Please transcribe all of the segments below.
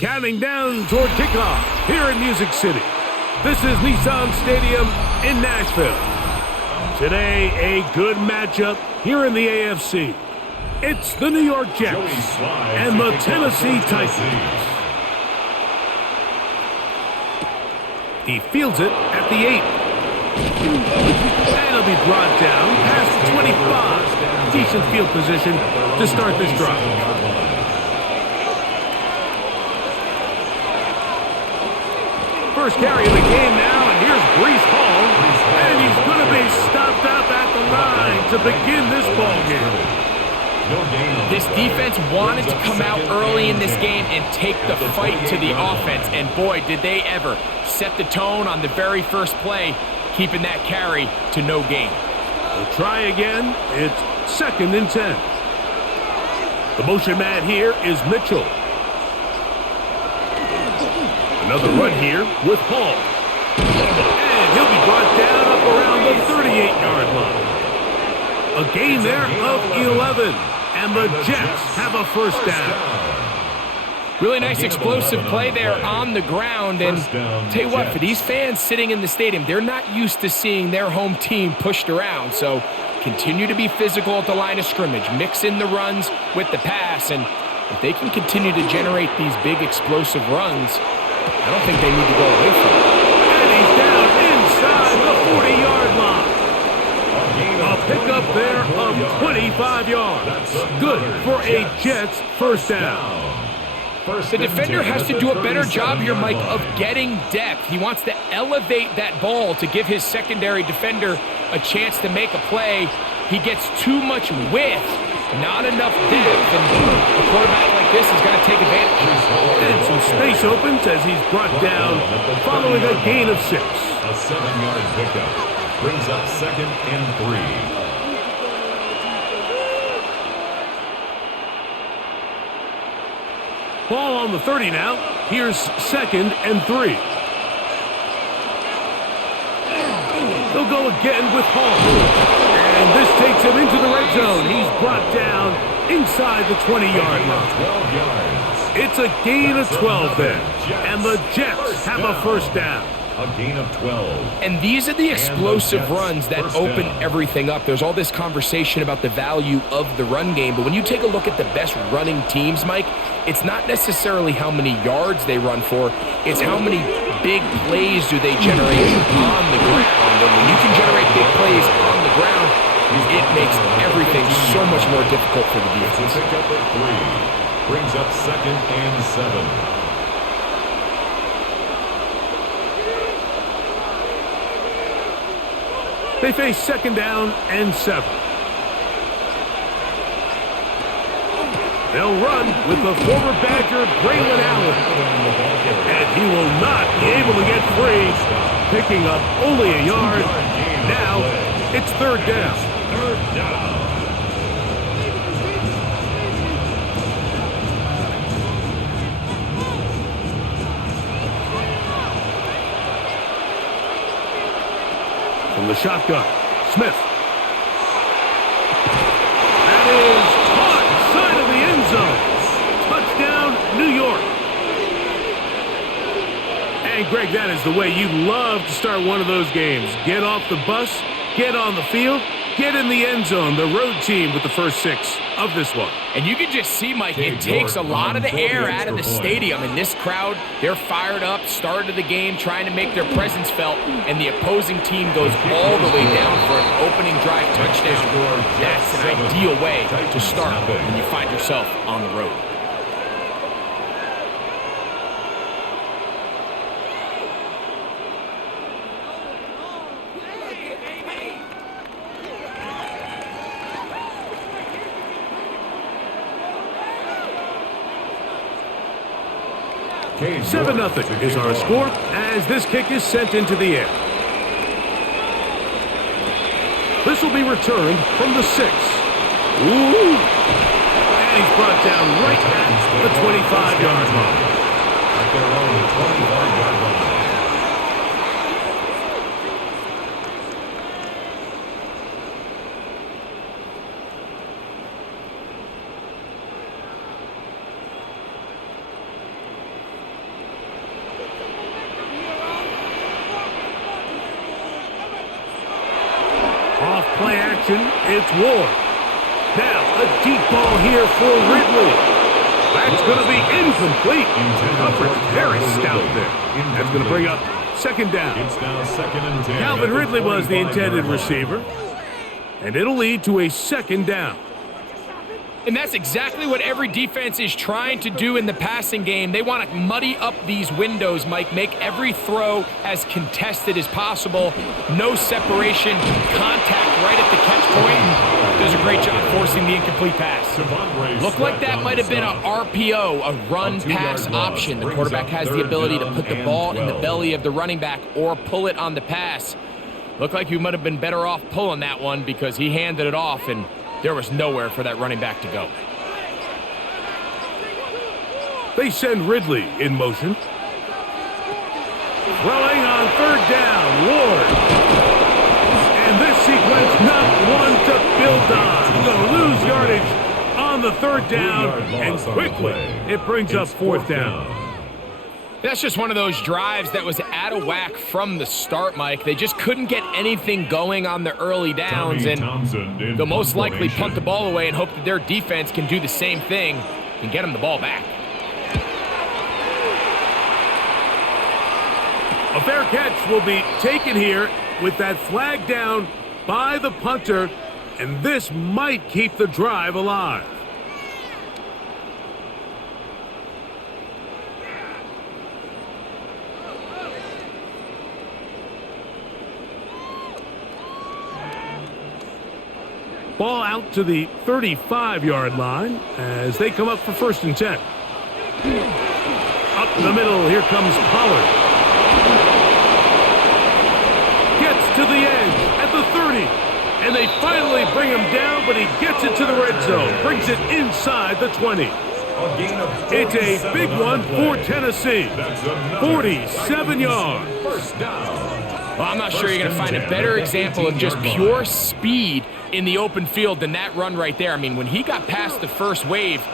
Counting down toward kickoff here in Music City. This is Nissan Stadium in Nashville. Today, a good matchup here in the AFC. It's the New York Jets and the Tennessee Titans. He fields it at the 8. And it'll be brought down past the 25. Decent field position to start this drive. First carry of the game now, and here's Breece Hall. And he's going to be stopped up at the line to begin this ball game. This defense wanted to come out early in this game and take the fight to the offense. And boy, did they ever set the tone on the very first play, keeping that carry to no gain. We'll try again. It's 2nd and 10. The motion man here is Mitchell. Another run here with Hall. And he'll be brought down up around the 38-yard line. A gain there of 11. And the Jets have a first down. Really nice explosive play there on the ground. And tell you what, for these fans sitting in the stadium, they're not used to seeing their home team pushed around. So continue to be physical at the line of scrimmage. Mix in the runs with the pass. And if they can continue to generate these big explosive runs, I don't think they need to go away from it. And he's down inside the 40-yard line. A pickup there of 25 yards. Good for a Jets first down. The defender has to do a better job here, Mike, of getting depth. He wants to elevate that ball to give his secondary defender a chance to make a play. He gets too much width, not enough depth, and a quarterback like this has got to take advantage. And some space opens as he's brought down following a gain of 6. A 7-yard pickup brings up 2nd and 3. Ball on the 30 now. Here's 2nd and 3. They'll go again with Hall. And this takes him into the red zone. He's brought down inside the 20-yard line. 12 yards. It's a gain of 12 there. And the Jets have a first down. A gain of 12. And these are the explosive runs that open everything up. There's all this conversation about the value of the run game, but when you take a look at the best running teams, Mike, it's not necessarily how many yards they run for, it's how many big plays do they generate on the ground. And when you can generate big plays on the ground, it makes everything so much more difficult for the defense. Pick up at 3. Brings up 2nd and 7. They face 2nd down and 7. They'll run with the former Badger, Braylon Allen. And he will not be able to get free, picking up only a yard. Now it's 3rd down. 3rd down. From the shotgun, Smith. That is caught side of the end zone. Touchdown, New York. And Greg, that is the way you love to start one of those games. Get off the bus, get on the field, get in the end zone. The road team with the first 6 of this one. And you can just see, Mike, it takes a lot of the air out of the stadium. And this crowd, they're fired up, start of the game, trying to make their presence felt. And the opposing team goes all the way down for an opening drive touchdown. That's an ideal way to start when you find yourself on the road. Okay, 7-0 is our score as this kick is sent into the air. This will be returned from the 6. Ooh! And he's brought down right at the 25-yard line. At their own 25-yard line. action, it's Ward. Now, a deep ball here for Ridley. That's going to be incomplete. Coverage very stout there. That's going to bring up second down. It's now 2nd and 10. Calvin Ridley was the intended receiver. And it'll lead to a second down. And that's exactly what every defense is trying to do in the passing game. They want to muddy up these windows, Mike, make every throw as contested as possible. No separation, contact right at the catch point. Does a great job forcing the incomplete pass. Looked like that might have been a RPO, a run-pass option. The quarterback has the ability to put the ball in the belly of the running back or pull it on the pass. Looked like you might have been better off pulling that one because he handed it off and there was nowhere for that running back to go. They send Ridley in motion. Throwing on third down, Ward. And this sequence, not one to build on. Going to lose yardage on the third down, and quickly it brings up fourth down. That's just one of those drives that was out of whack from the start, Mike. They just couldn't get anything going on the early downs, and they'll most likely punt the ball away and hope that their defense can do the same thing and get them the ball back. A fair catch will be taken here with that flag down by the punter, and this might keep the drive alive. Ball out to the 35-yard line as they come up for 1st and 10. Up the middle, here comes Pollard. Gets to the edge at the 30. And they finally bring him down, but he gets it to the red zone. Brings it inside the 20. It's a big one for Tennessee. 47 yards. First down. Well, I'm not sure you're going to find a better example of just pure speed in the open field than that run right there. I mean, when he got past the first wave,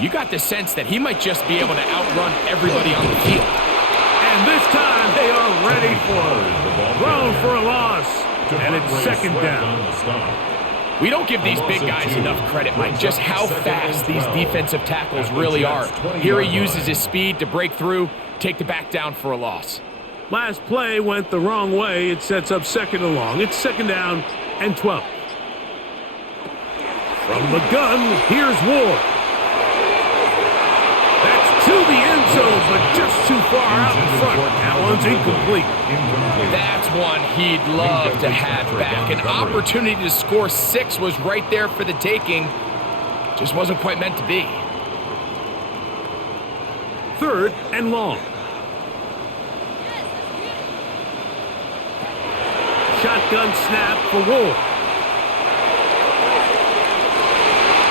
you got the sense that he might just be able to outrun everybody on the field. And this time they are ready for it. Thrown for a loss. And it's second down. We don't give these big guys enough credit, Mike, just how fast these defensive tackles really are. Here he uses his speed to break through, take the back down for a loss. Last play went the wrong way. It sets up second and long. It's second down and 12. From the gun, here's Ward. That's to the end zone, but just too far out in front. That one's incomplete. That's one he'd love to have back. An opportunity to score 6 was right there for the taking. Just wasn't quite meant to be. 3rd and long. Shotgun snap for Ward.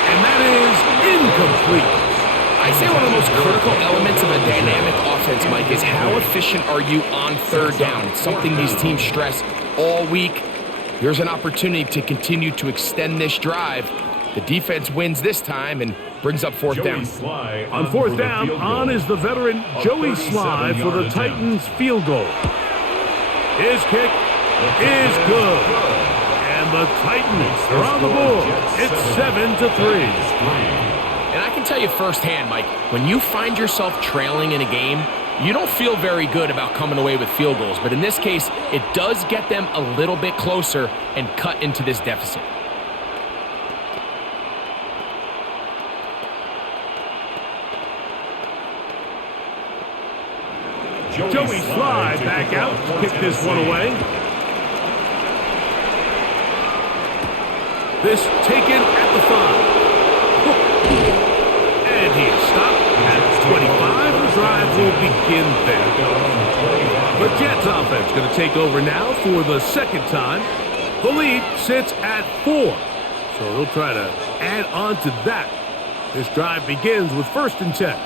And that is incomplete. I'd say one of the most critical elements of a dynamic offense, Mike, is how efficient are you on third down? It's something these teams stress all week. Here's an opportunity to continue to extend this drive. The defense wins this time and brings up fourth down. On fourth down, on is the veteran Joey Sly for the Titans field goal. His kick is good. And the Titans are on the board. It's 7-3. And I can tell you firsthand, Mike, when you find yourself trailing in a game, you don't feel very good about coming away with field goals. But in this case, it does get them a little bit closer and cut into this deficit. Joey Sly back out, kick this one away. This taken at the 5. And he is stopped at 25. The drive will begin there. The Jets offense going to take over now for the second time. The lead sits at 4. So they'll try to add on to that. This drive begins with 1st and 10.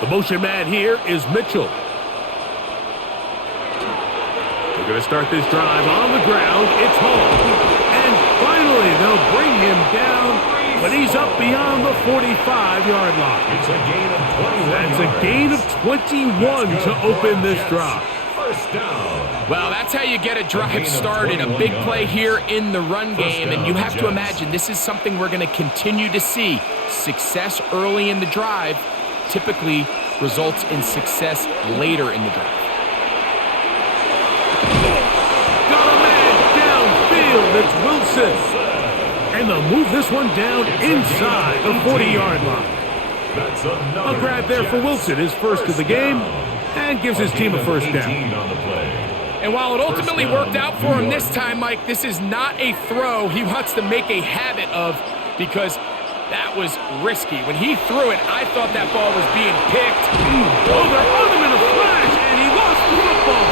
The motion man here is Mitchell. They're going to start this drive on the ground. It's Hall. And finally, they'll bring him down but he's up beyond the 45-yard line. It's a gain of 21 That's a gain of 21 to open this drive. First down. Well, that's how you get a drive started. A big play here in the run game, and you have to imagine this is something we're going to continue to see. Success early in the drive typically results in success later in the drive. Got a man downfield. It's Wilson. And they'll move this one down inside the 40-yard line. A grab there for Wilson, his first of the game, and gives his team a first down. And while it ultimately worked out for him this time, Mike, this is not a throw he wants to make a habit of, because that was risky. When he threw it, I thought that ball was being picked. Oh, they're on him in a flash, and he lost the football.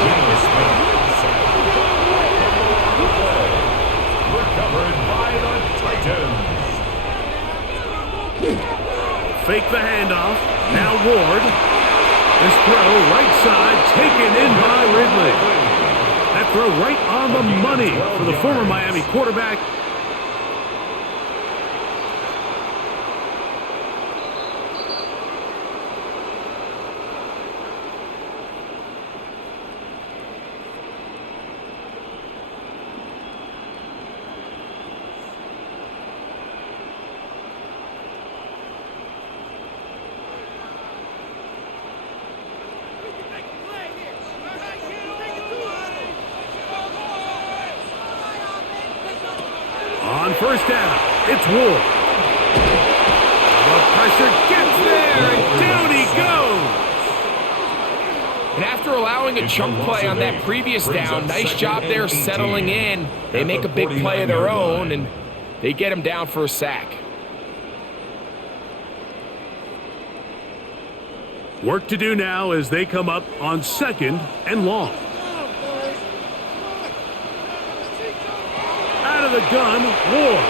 Recovered by the Titans. Fake the handoff. Now Ward. This throw right side taken in by Ridley. That throw right on the money for the former Miami quarterback. On first down, it's Ward. The pressure gets there, and down he goes. And after allowing a chunk play on that previous down, nice job there settling in. They make a big play of their own, and they get him down for a sack. Work to do now as they come up on second and long. Out of the gun, Ward.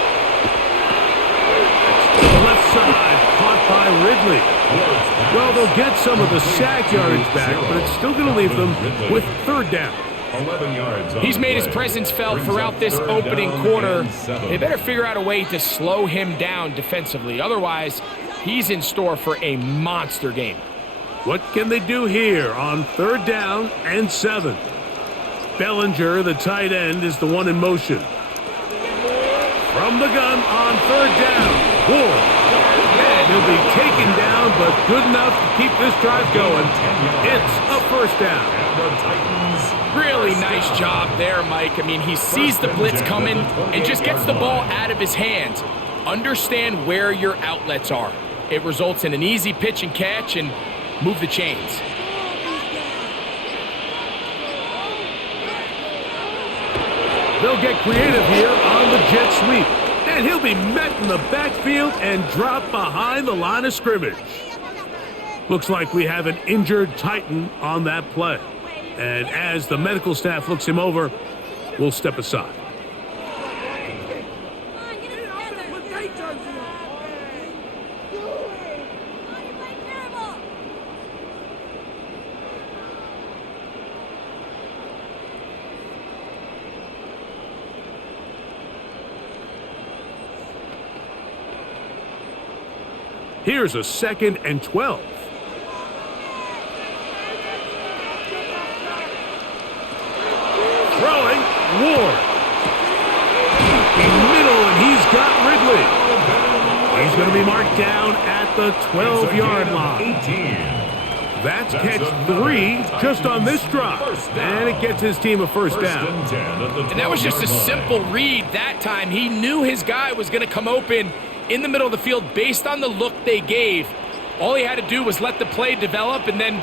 To the left side, caught by Ridley. Well, they'll get some of the sack yardage back, but it's still going to leave them with third down. 11 yards. He's made his presence felt throughout this opening quarter. They better figure out a way to slow him down defensively. Otherwise, he's in store for a monster game. What can they do here on third down and 7? Bellinger, the tight end, is the one in motion. From the gun on third down, Ward. And he'll be taken down, but good enough to keep this drive going. It's a first down. Really nice job there, Mike. I mean, he sees the blitz coming and just gets the ball out of his hands. Understand where your outlets are. It results in an easy pitch and catch and move the chains. They'll get creative here on the jet sweep. And he'll be met in the backfield and dropped behind the line of scrimmage. Looks like we have an injured Titan on that play. And as the medical staff looks him over, we'll step aside. Here's a 2nd and 12. Throwing, Ward. In middle, and he's got Ridley. He's going to be marked down at the 12-yard line. That's catch 3 just on this drive. And it gets his team a first down. And that was just a simple read that time. He knew his guy was going to come open in the middle of the field based on the look they gave. All he had to do was let the play develop and then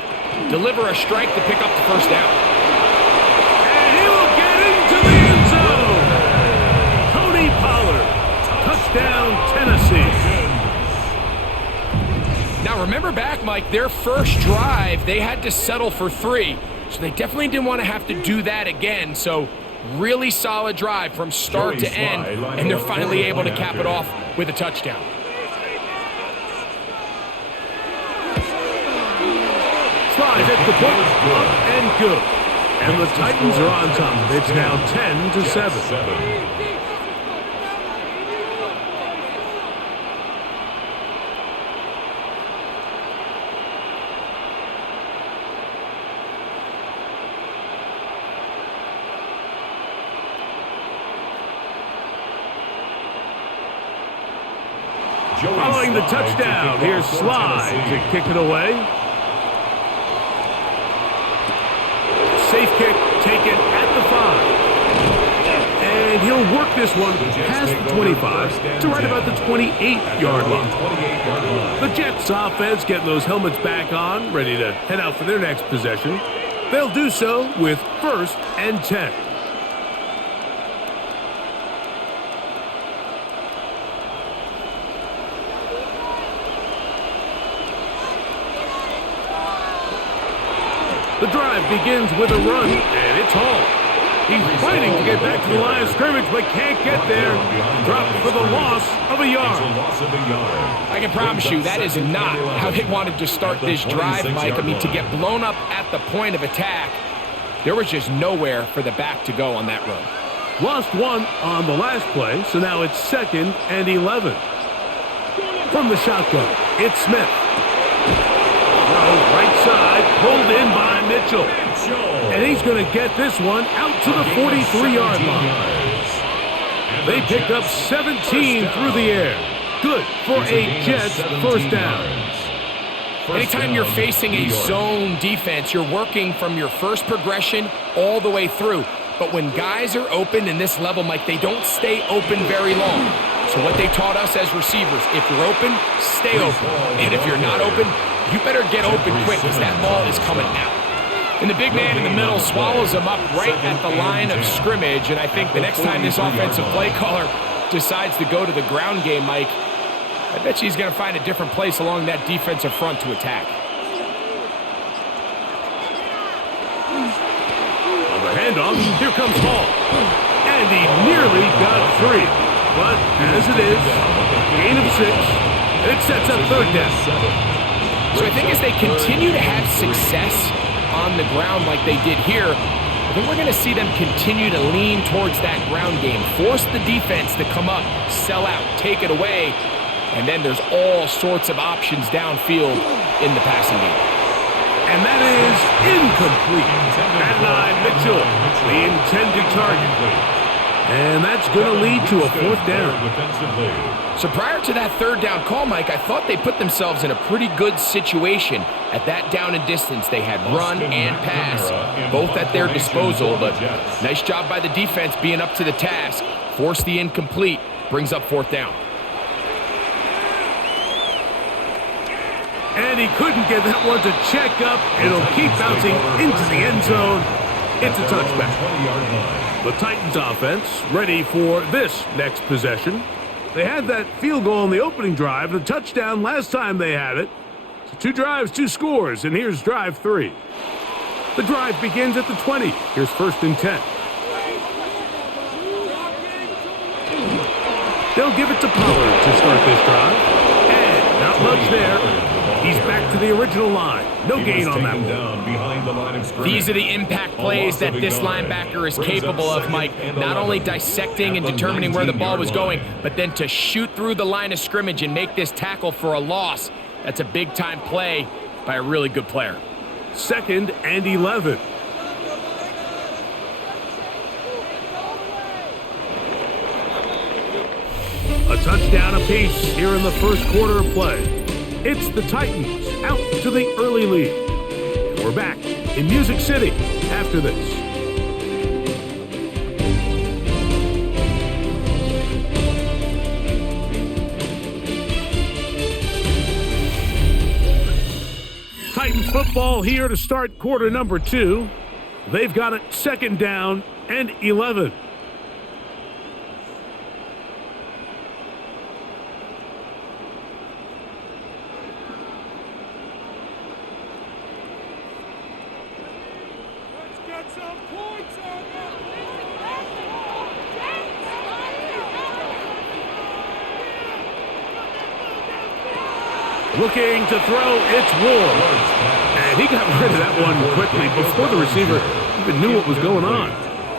deliver a strike to pick up the first down. And he will get into the end zone. Tony Pollard. Touchdown, Tennessee. Now remember back, Mike, their first drive, they had to settle for 3. So they definitely didn't want to have to do that again. So really solid drive from start to end, and they're finally able to cap it off with a touchdown. Slide at the point, up and good. And the Titans are on top. It's now 10-7. Following the touchdown, here's Slide to kick it away. Safe kick taken at the 5. And he'll work this one past the 25 to right about the 28-yard line. The Jets offense getting those helmets back on, ready to head out for their next possession. They'll do so with 1st and 10. The drive begins with a run, and it's Hall. He's fighting to get back to the line of scrimmage, but can't get there. Dropped for the loss of a yard. I can promise you that is not how they wanted to start this drive, Mike. I mean, to get blown up at the point of attack, there was just nowhere for the back to go on that run. Lost one on the last play, so now it's 2nd and 11. From the shotgun, it's Smith. Right side, pulled in by Mitchell. And he's going to get this one out to the 43-yard line. They pick up 17 through the air. Good for a Jets first down. Anytime you're facing a zone defense, you're working from your first progression all the way through. But when guys are open in this level, Mike, they don't stay open very long. So what they taught us as receivers, if you're open, stay open. And if you're not open, you better get open quick because that ball is coming out. And the big man in the middle swallows him up right at the line of scrimmage. And I think the next time this offensive play caller decides to go to the ground game, Mike, I bet you he's going to find a different place along that defensive front to attack. On the handoff, here comes Hall. And he nearly got free. But as it is, gain of 6, it sets up 3rd down. So I think as they continue to have success on the ground like they did here, I think we're going to see them continue to lean towards that ground game, force the defense to come up, sell out, take it away, and then there's all sorts of options downfield in the passing game. And that is incomplete. At 9, Mitchell, the intended target. And that's going to lead to a 4th down. So prior to that 3rd down call, Mike, I thought they put themselves in a pretty good situation at that down and distance. They had run and pass, both at their disposal, but nice job by the defense being up to the task. Force the incomplete, brings up 4th down. And he couldn't get that one to check up. It'll keep bouncing into the end zone. It's a touchback. The Titans offense ready for this next possession. They had that field goal in the opening drive, the touchdown last time they had it. So 2 drives, 2 scores, and here's drive 3. The drive begins at the 20. Here's 1st and 10. They'll give it to Pollard to start this drive. And not much there. He's back to the original line. No gain on that one. These are the impact plays that this linebacker is capable of, Mike. Not only dissecting and determining where the ball was going, but then to shoot through the line of scrimmage and make this tackle for a loss. That's a big-time play by a really good player. 2nd and 11. A touchdown apiece here in the first quarter of play. It's the Titans out to the early lead. And we're back in Music City after this. Titans football here to start quarter number 2. They've got it 2nd down and 11. Looking to throw, it's Ward. And he got rid of that one quickly before the receiver even knew what was going on.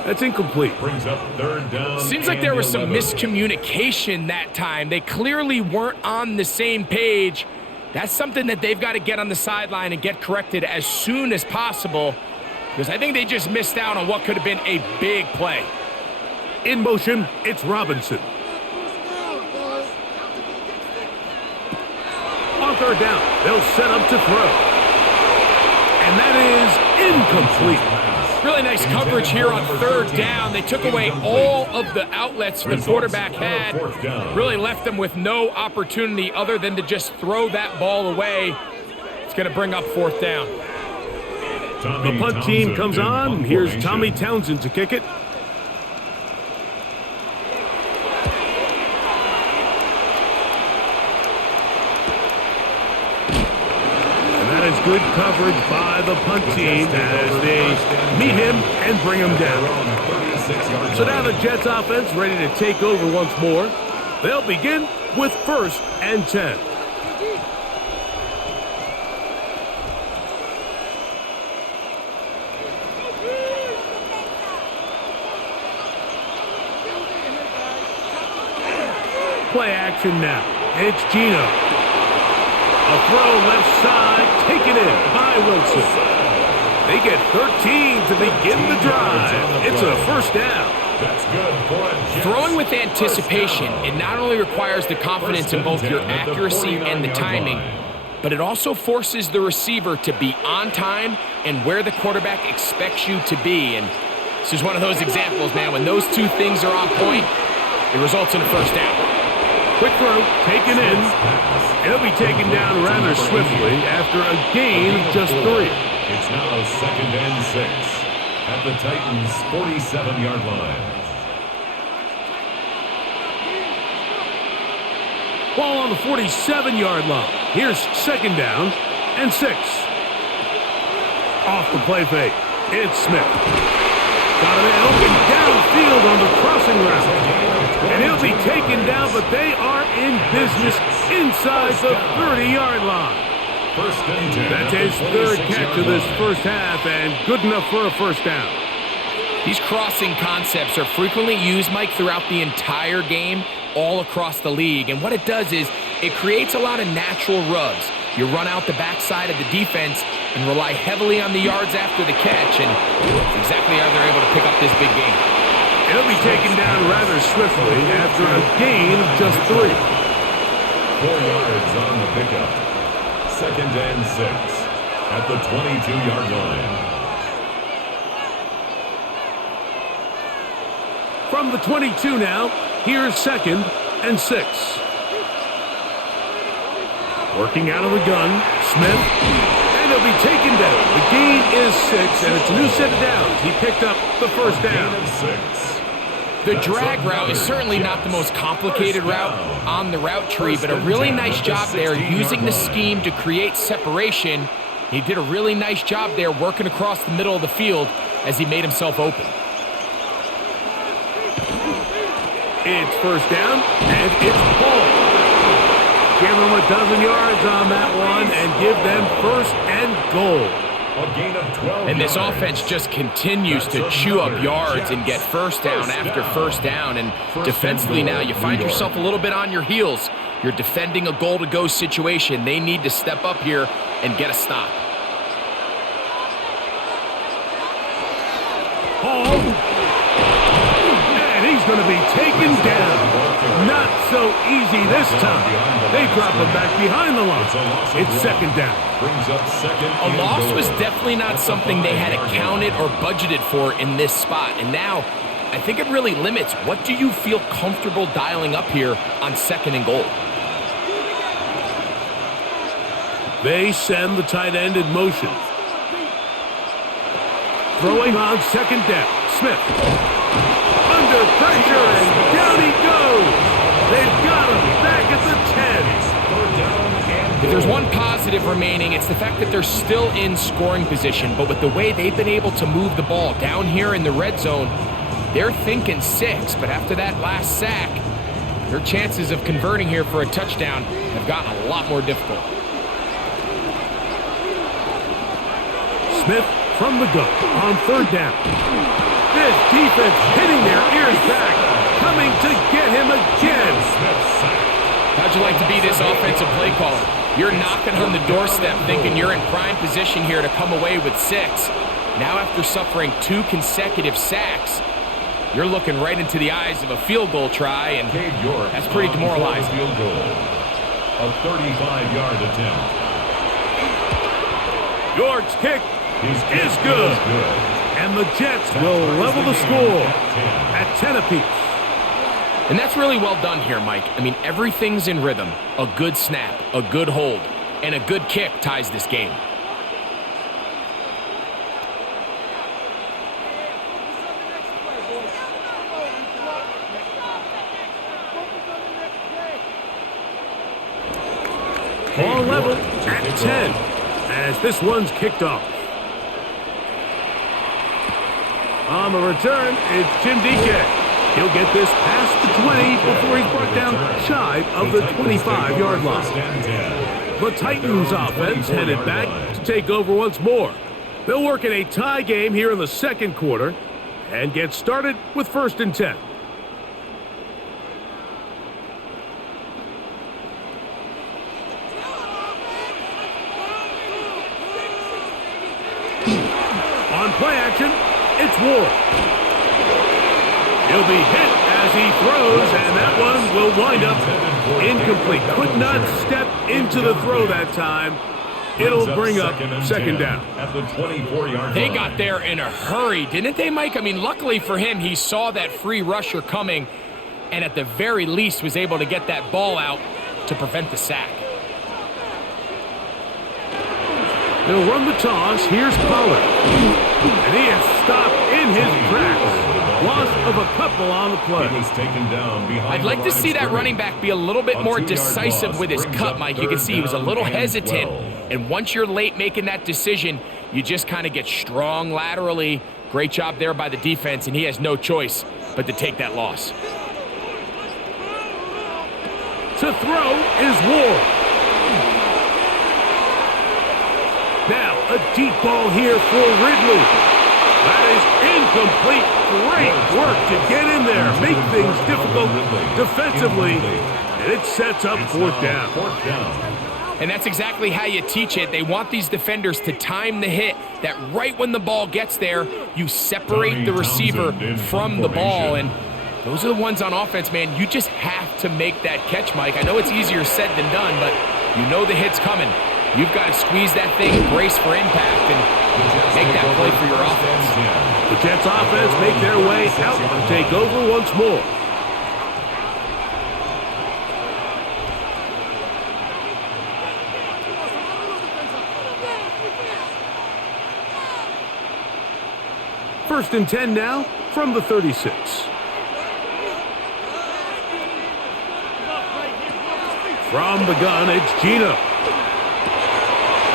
That's incomplete. Brings up 3rd down. Seems like there was some miscommunication that time. They clearly weren't on the same page. That's something that they've got to get on the sideline and get corrected as soon as possible, because I think they just missed out on what could have been a big play. In motion, it's Robinson. They'll set up to throw. And that is incomplete. Really nice coverage here on third down. They took away all of the outlets the quarterback had. Really left them with no opportunity other than to just throw that ball away. It's going to bring up fourth down. The punt team comes on. Here's Tommy Townsend to kick it. Good coverage by the punt team as they meet him and bring him down. So now the Jets offense ready to take over once more. They'll begin with 1st and 10. Play action now. It's Geno. A throw left side, taken in by Wilson. They get 13 to begin the drive. It's a first down. That's good for a Jets. Throwing with anticipation, it not only requires the confidence in both your accuracy and the timing, but it also forces the receiver to be on time and where the quarterback expects you to be. And this is one of those examples, man. When those two things are on point, it results in a first down. Quick throw, taken in. It'll be taken down rather swiftly after a gain of just 3. It's now 2nd and 6 at the Titans' 47-yard line. Ball on the 47-yard line. Here's 2nd down and 6. Off the play fake. It's Smith. Got a man open downfield on the crossing route. And he'll be taken down, but they are in business inside the 30-yard line. That's his 3rd catch of this first half, and good enough for a first down. These crossing concepts are frequently used, Mike, throughout the entire game, all across the league. And what it does is it creates a lot of natural rubs. You run out the backside of the defense and rely heavily on the yards after the catch, and that's exactly how they're able to pick up this big game. It'll be taken down rather swiftly after a gain of just 3. 4 yards on the pickup. 2nd and 6 at the 22-yard line. From the 22 now, here's 2nd and 6. Working out of the gun, Smith, and he'll be taken down. The gain is 6, and it's a new set of downs. He picked up the first down. The drag route is certainly not the most complicated route on the route tree, but a really nice job there using the scheme to create separation. He did a really nice job there working across the middle of the field as he made himself open. It's first down, and it's Paul. Give them a dozen yards on that one and give them 1st and goal. A gain of 12 and this offense just continues to chew up yards and get first down after first down. And defensively now, you find yourself a little bit on your heels. You're defending a goal-to-go situation. They need to step up here and get a stop. Hall. And he's going to be taken down. Not so easy this time. They drop him back behind the line. It's 2nd down. A loss was definitely not something they had accounted or budgeted for in this spot. And now, I think it really limits what do you feel comfortable dialing up here on 2nd and goal. They send the tight end in motion. Throwing on 2nd down. Smith. Under pressure, and down he goes. They've got him back at the 10. If there's one positive remaining, it's the fact that they're still in scoring position. But with the way they've been able to move the ball down here in the red zone, they're thinking 6. But after that last sack, their chances of converting here for a touchdown have gotten a lot more difficult. Smith from the gun on 3rd down. This defense hitting their ears back, coming to get him again. How'd you like to be this offensive play caller? You're knocking on the doorstep thinking you're in prime position here to come away with 6. Now after suffering 2 consecutive sacks, you're looking right into the eyes of a field goal try, and that's pretty demoralizing. Field goal. A 35-yard attempt. York's kick is good. And the Jets will level the score at 10 apiece. And that's really well done here, Mike. I mean, everything's in rhythm. A good snap, a good hold, and a good kick ties this game. Ball level at 10 as this one's kicked off. On the return, it's Jim Dike. He'll get this past the 20 before he's brought down shy of the 25-yard line. The Titans offense headed back to take over once more. They'll work in a tie game here in the second quarter and get started with 1st and 10. On play action, it's Ward. He'll be hit as he throws, and that one will wind up incomplete. Could not step into the throw that time. It'll bring up second down. At the 24-yard line. They got there in a hurry, didn't they, Mike? I mean, luckily for him, he saw that free rusher coming, and at the very least was able to get that ball out to prevent the sack. They'll run the toss. Here's Pollard. And he is stopped in his tracks. Loss of a couple on the play. He was taken down behind I'd like to see that running back be a little bit more decisive with his cut, Mike. You can see he was a little hesitant. And once you're late making that decision, you just kind of get strong laterally. Great job there by the defense, and he has no choice but to take that loss. To throw is Ward. Now, a deep ball here for Ridley. That is incomplete. Great work to get in there, make things difficult defensively, and it sets up 4th down. And that's exactly how you teach it. They want these defenders to time the hit, that right when the ball gets there, you separate the receiver from the ball. And those are the ones on offense, man. You just have to make that catch, Mike. I know it's easier said than done, but you know the hit's coming. You've got to squeeze that thing, brace for impact, and make that play for your offense. The Jets offense make their way out to take over once more. First and 10 now from the 36. From the gun, it's Gino.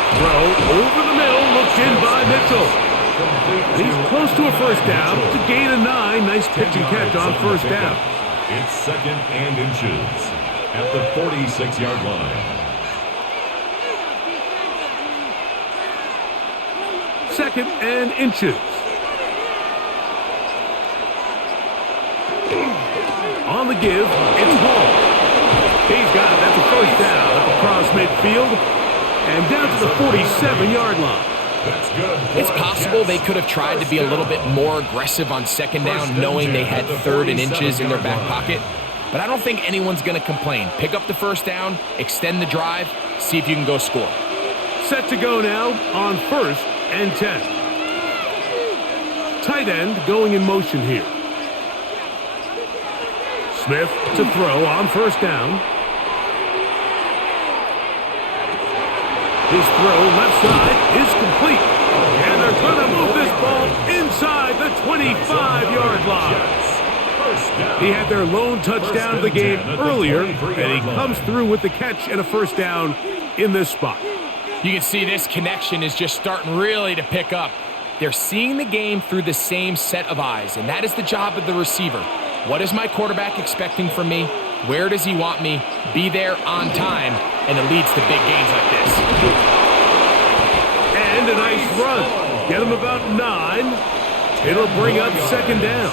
Throw over the middle, looked in by Mitchell. And he's close to a 1st down to gain a 9. Nice pitch and catch on 1st down. It's 2nd and inches at the 46-yard line. 2nd and inches. On the give, it's Hall. He's got it. That's a 1st down up across midfield. And down to the 47-yard line. That's good. It's possible they could have tried to be a little bit more aggressive on 2nd down, knowing they had 3rd and inches in their back pocket. But I don't think anyone's going to complain. Pick up the 1st down, extend the drive, see if you can go score. Set to go now on 1st and 10. Tight end going in motion here. Smith to throw on 1st down. His throw left side is complete. And they're going to move this ball inside the 25-yard line. He had their lone touchdown of the game earlier, and he comes through with the catch and a 1st down in this spot. You can see this connection is just starting really to pick up. They're seeing the game through the same set of eyes, and that is the job of the receiver. What is my quarterback expecting from me? Where does he want me? Be there on time, and it leads to big gains like this. And a nice run. Get him about 9. It'll bring up 2nd down.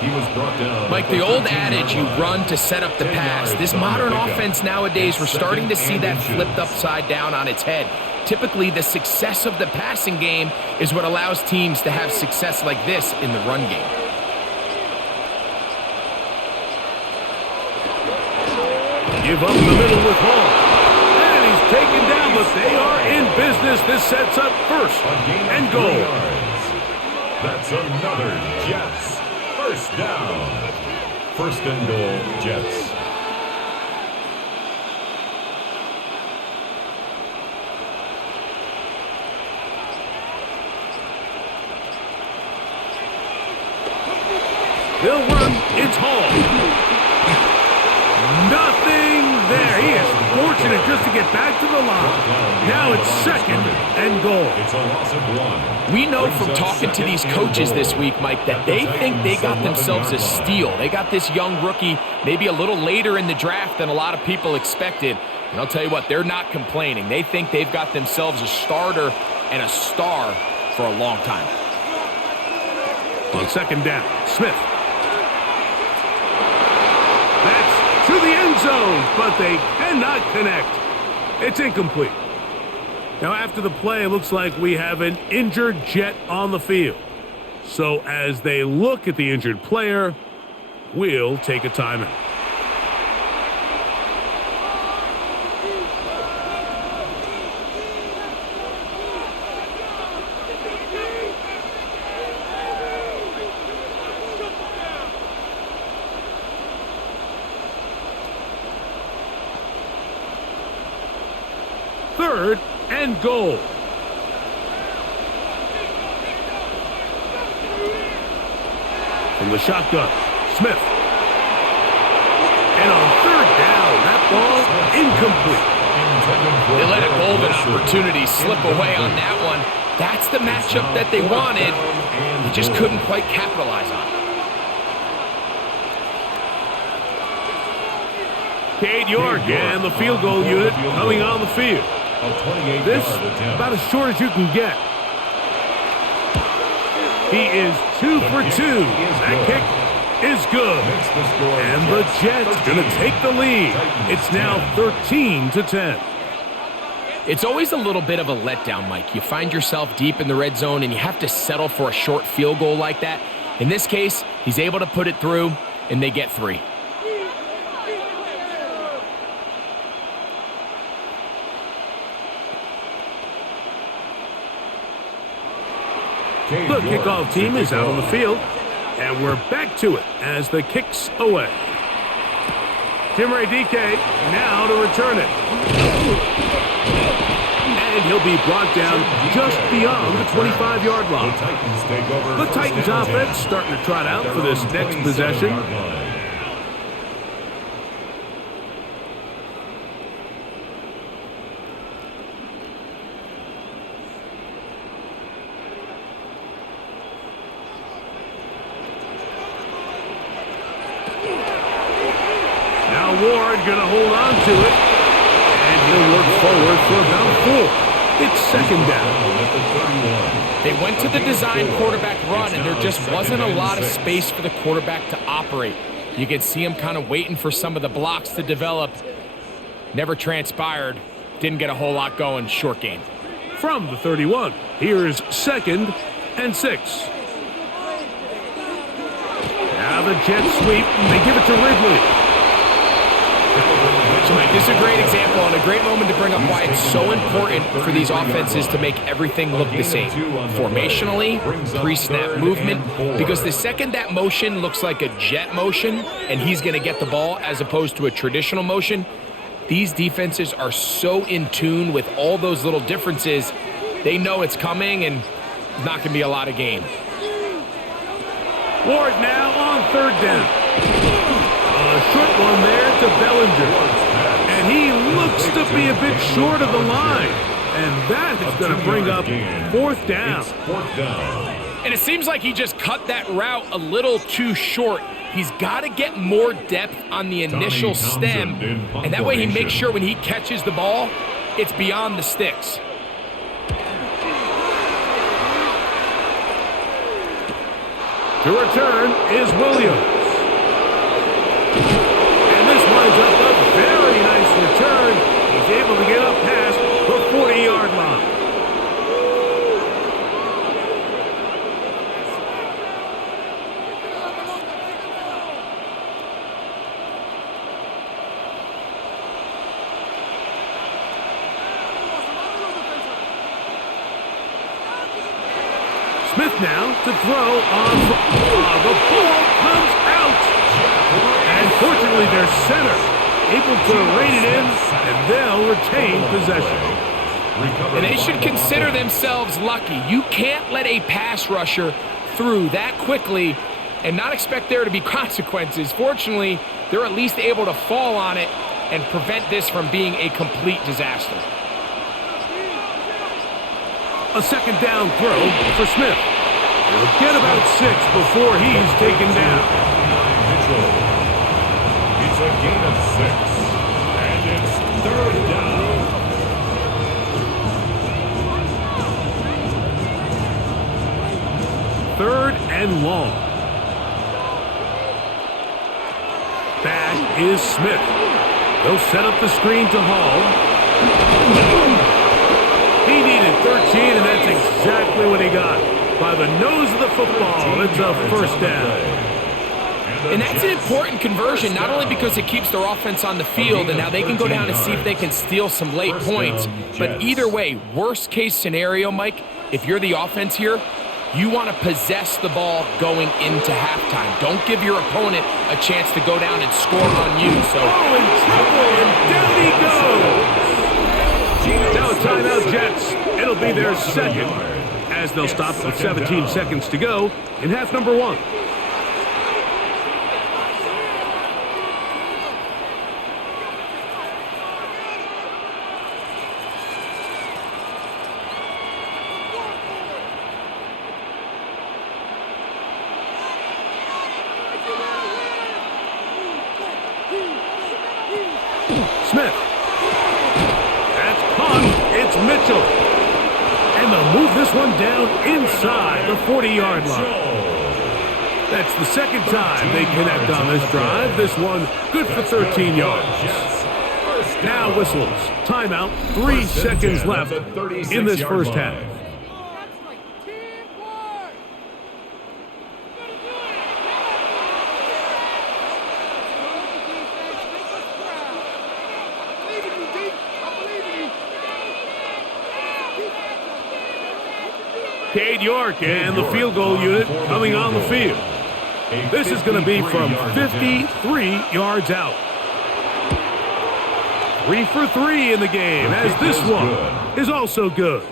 He was brought down. Like the old adage, you run to set up the pass. This modern offense nowadays, we're starting to see that flipped upside down on its head. Typically, the success of the passing game is what allows teams to have success like this in the run game. Give up the middle with Hall. And he's taken down, but they are in business. This sets up first and goal. That's another Jets first down. First and goal, Jets. They'll run. It's Hall. Nothing there. He is fortunate just to get back to the line. Now it's second and goal. It's a loss of 1. We know from talking to these coaches this week, Mike, that they think they got themselves a steal. They got this young rookie maybe a little later in the draft than a lot of people expected. And I'll tell you what, they're not complaining. They think they've got themselves a starter and a star for a long time. On second down, Smith. To the end zone, but they cannot connect. It's incomplete. Now, after the play, it looks like we have an injured Jet on the field. So as they look at the injured player, we'll take a timeout. Third and goal. From the shotgun, Smith. And on third down, that ball incomplete. They let a golden opportunity slip away on that one. That's the matchup that they wanted. They just couldn't quite capitalize on it. Cade York and the field goal unit coming on the field. This about as short as you can get. He is 2 for 2. That kick is good. And the Jets going to take the lead. It's now 13-10. It's always a little bit of a letdown, Mike. You find yourself deep in the red zone and you have to settle for a short field goal like that. In this case, he's able to put it through and they get 3. The kickoff team is out on the field, and we're back to it as the kick's away. Timray DK now to return it. And he'll be brought down just beyond the 25-yard line. The Titans offense starting to trot out for this next possession. Ward going to hold on to it, and he'll work forward for about 4. It's second down. They went to the design quarterback run, and there just wasn't a lot of space for the quarterback to operate. You could see him kind of waiting for some of the blocks to develop. Never transpired. Didn't get a whole lot going. Short game. From the 31, here's second and 6. Now the Jets sweep, and they give it to Ridley. So, Mike, this is a great example and a great moment to bring up why it's so important for these offenses to make everything look the same. Formationally, pre-snap movement, because the second that motion looks like a jet motion and he's going to get the ball as opposed to a traditional motion, these defenses are so in tune with all those little differences, they know it's coming and it's not going to be a lot of game. Ward now on third down. A short one there to Bellinger. And he looks to be a bit short of the line. And that is going to bring up fourth down. And it seems like he just cut that route a little too short. He's got to get more depth on the initial stem. And that way he makes sure when he catches the ball, it's beyond the sticks. To return is Williams. And this winds up a very nice return. He's able to get up past the 40-yard line. Smith now to throw on. The ball comes out. And fortunately, their center able to rein it in, and they'll retain possession. And they should consider themselves lucky. You can't let a pass rusher through that quickly and not expect there to be consequences. Fortunately, they're at least able to fall on it and prevent this from being a complete disaster. A second down throw for Smith. He'll get about 6 before he's taken down. It's a gain of 6, and it's 3rd down. Third and long. Back is Smith. They'll set up the screen to Hall. He needed 13, and that's exactly what he got. By the nose of the football, it's a first down. And that's an important conversion, not only because it keeps their offense on the field and now they can go down and see if they can steal some late points, but either way, worst case scenario, Mike, if you're the offense here, you want to possess the ball going into halftime. Don't give your opponent a chance to go down and score on you. So, in trouble, and down he goes. Now timeout, Jets. It'll be their second, as they'll stop with 17 seconds to go in half number 1. Smith. That's caught. It's Mitchell. And they'll move this one down inside the 40-yard line. That's the second time they connect on this drive. This one good for 13 yards. Now whistles. Timeout. 3 seconds left in this first half. Cade York and the field goal unit coming on the field. This is going to be from 53 yards out. 3 for 3 in the game, as this one is also good.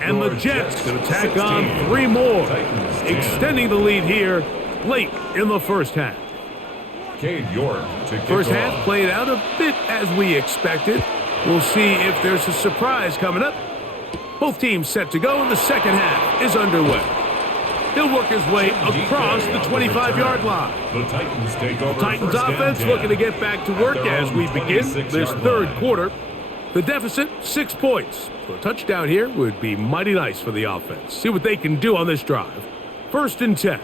And the Jets going to tack on 3 more, extending the lead here late in the first half. Cade York to kick First half off. played out a bit as we expected. We'll see if there's a surprise coming up. Both teams set to go, and the second half is underway. He'll work his way across the 25-yard line. The Titans take over. Titans offense looking to get back to work as we begin this third quarter. The deficit, 6 points. So a touchdown here would be mighty nice for the offense. See what they can do on this drive. 1st and 10.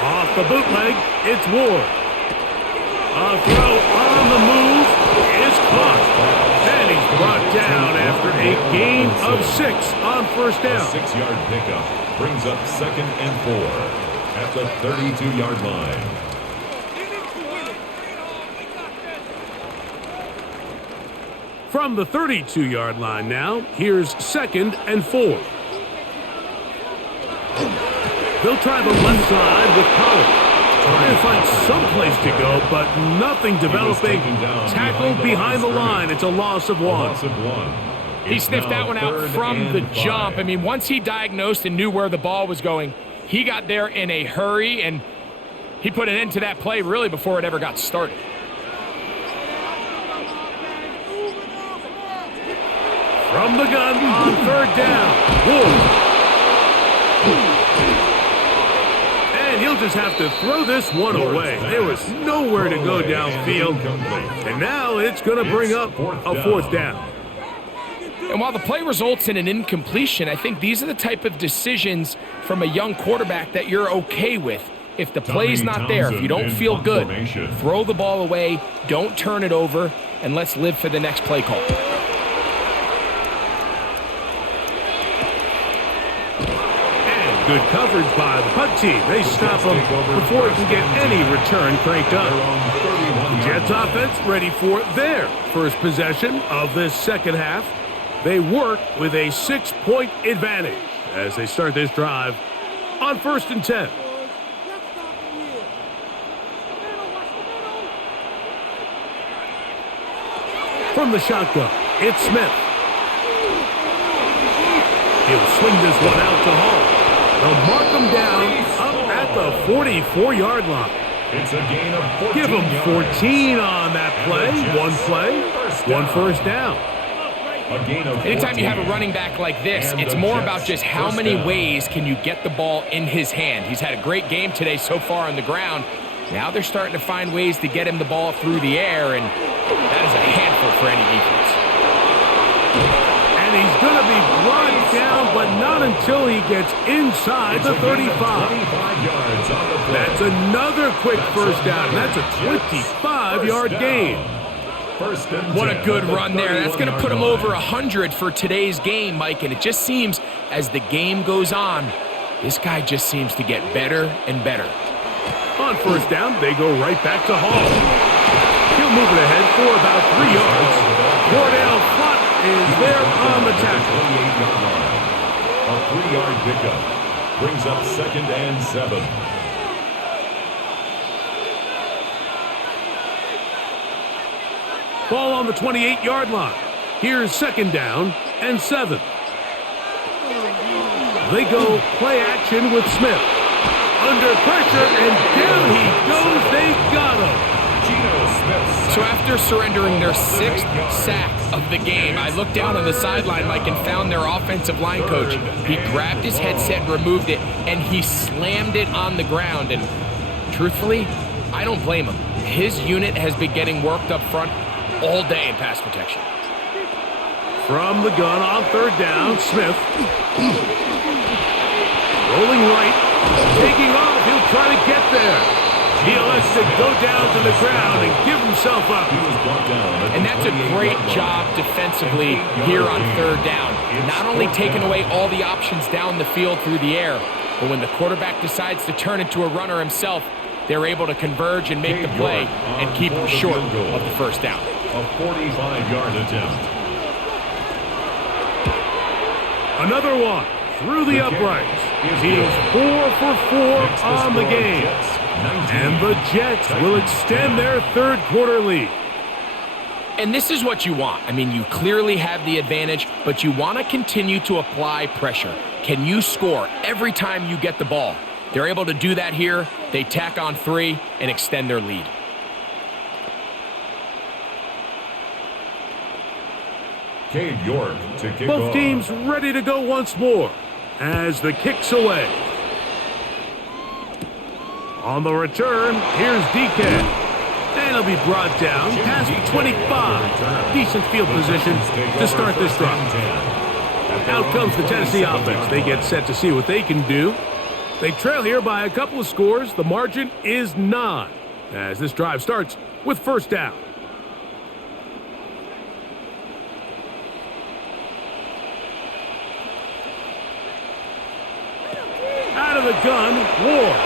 Off the bootleg, it's Ward. A throw on the move is caught. And he's brought down after a gain of 6 on first down. A 6-yard pickup brings up 2nd and 4 at the 32-yard line. From the 32-yard line now, here's 2nd and 4. They'll try the left side with Collins. Trying to find some place to go, but nothing developing. Tackled behind the line. It's a loss of 1. He sniffed that one out from the jump. I mean, once he diagnosed and knew where the ball was going, he got there in a hurry, and he put an end to that play really before it ever got started. From the gun on 3rd down. Whoa. And he'll just have to throw this one away. There was nowhere to go downfield. And now it's going to bring up a 4th down. And while the play results in an incompletion, I think these are the type of decisions from a young quarterback that you're okay with. If the play's not there, if you don't feel good, throw the ball away, don't turn it over, and let's live for the next play call. Good coverage by the punt team. They stop him before he can get any return cranked up. Jets offense ready for their first possession of this second half. They work with a 6-point advantage as they start this drive on 1st and 10. From the shotgun, it's Smith. He'll swing this one out to Hall. They'll mark him down up at the 44-yard line. It's a gain of 14 Give him 14 yards. on that play. One first down. A gain of Anytime you have a 14. running back like this, And it's the more Jets about just how first many down. ways can you get the ball in his hand. He's had a great game today so far on the ground. Now they're starting to find ways to get him the ball through the air, and that is a handful for any defense. And he's going to be brought down, but not until he gets inside It's the a gain of 35. 25 yards on the play. That's another quick first down. That's a 25-yard gain. First and What a 10 good at the run there. That's going to 31-yard put him line. over 100 for today's game, Mike, and it just seems as the game goes on, this guy just seems to get better and better. On first down, they go right back to Hall. He'll move it ahead for about 3 yards. Cordell Flott is there on the tackle. 28-yard line. A 3-yard pickup brings up 2nd and 7. Ball on the 28-yard line. Here's 2nd down and 7. They go play action with Smith. Under pressure, and down he goes. They got him. So after surrendering their 6th sack of the game, I looked down on the sideline, Mike, and found their offensive line coach. He grabbed his headset, removed it, and he slammed it on the ground. And truthfully, I don't blame him. His unit has been getting worked up front all day in pass protection. From the gun on 3rd down, Smith. Rolling right. Taking off. He'll try to get there. He elects to go down to the ground and give himself up. He was brought down at And the that's a 28-yard great line. job defensively here on 3rd down. Not only taking away all the options down the field through the air, but when the quarterback decides to turn into a runner himself, they're able to converge and make the play and keep him short of the first down. A 45-yard attempt. Another one through the uprights. He is 4 for 4 on the game. And the Jets will extend their 3rd quarter lead. And this is what you want. I mean, you clearly have the advantage, but you want to continue to apply pressure. Can you score every time you get the ball? They're able to do that here. They tack on 3 and extend their lead. Cade York to kick Both off. teams ready to go once more as the kick's away. On the return, here's DK. And he'll be brought down past the 25. Decent field position to start this drive. Out comes the Tennessee offense. They get set to see what they can do. They trail here by a couple of scores. The margin is 9 as this drive starts with 1st down. Out of the gun, Ward.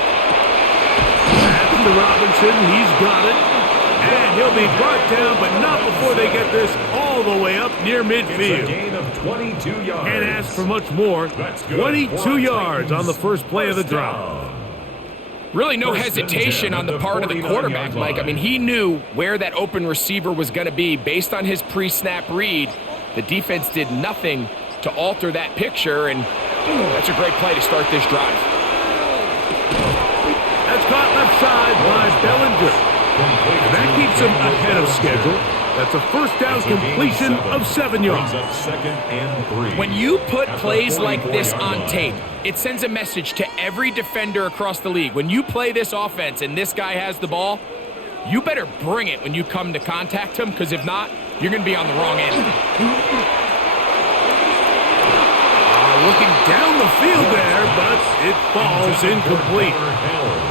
Back to Robinson, he's got it. And he'll be brought down, but not before they get this all the way up near It's a midfield. gain of 22 yards. Can't ask for much more. That's good. 22 yards on the first play of the First drive. down. Really no First and hesitation 10 on the at the part of the 49-yard quarterback, Mike. I line. mean, he knew where that open receiver was going to be based on his pre-snap read. The defense did nothing to alter that picture, and that's a great play to start this drive. That's caught left side by Bellinger. And that keeps him ahead of schedule. That's a first down It's a gain of completion 7. of 7 yards. Brings up 2nd and 3. When you put At the plays like this 44-yard on line. tape, it sends a message to every defender across the league. When you play this offense and this guy has the ball, you better bring it when you come to contact him, because if not, you're going to be on the wrong end. Looking down the field there, but it falls incomplete.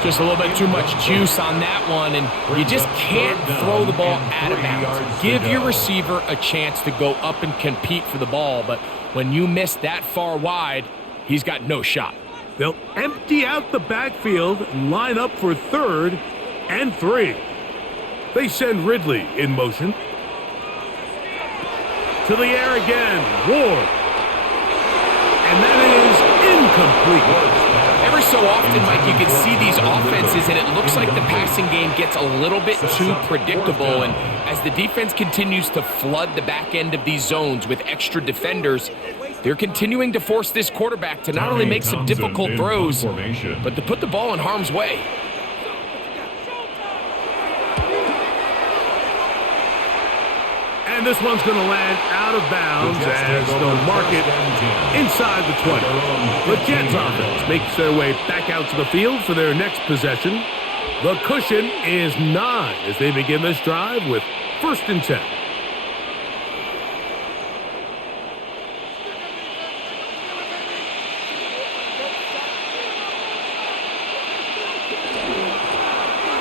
Just a little bit too much juice on that one, and you just can't throw the ball out of bounds. Give your receiver a chance to go up and compete for the ball, but when you miss that far wide, he's got no shot. They'll empty out the backfield and line up for 3rd and 3. They send Ridley in motion. To the air again, Ward. And that is incomplete. Every so often, Mike, you can see these offenses, and it looks like the passing game gets a little bit too predictable. And as the defense continues to flood the back end of these zones with extra defenders, they're continuing to force this quarterback to not only make some difficult throws, but to put the ball in harm's way. And this one's going to land out of bounds as they'll mark it inside the 20. The Jets offense makes their way back out to the field for their next possession. The cushion is 9 as they begin this drive with 1st and 10.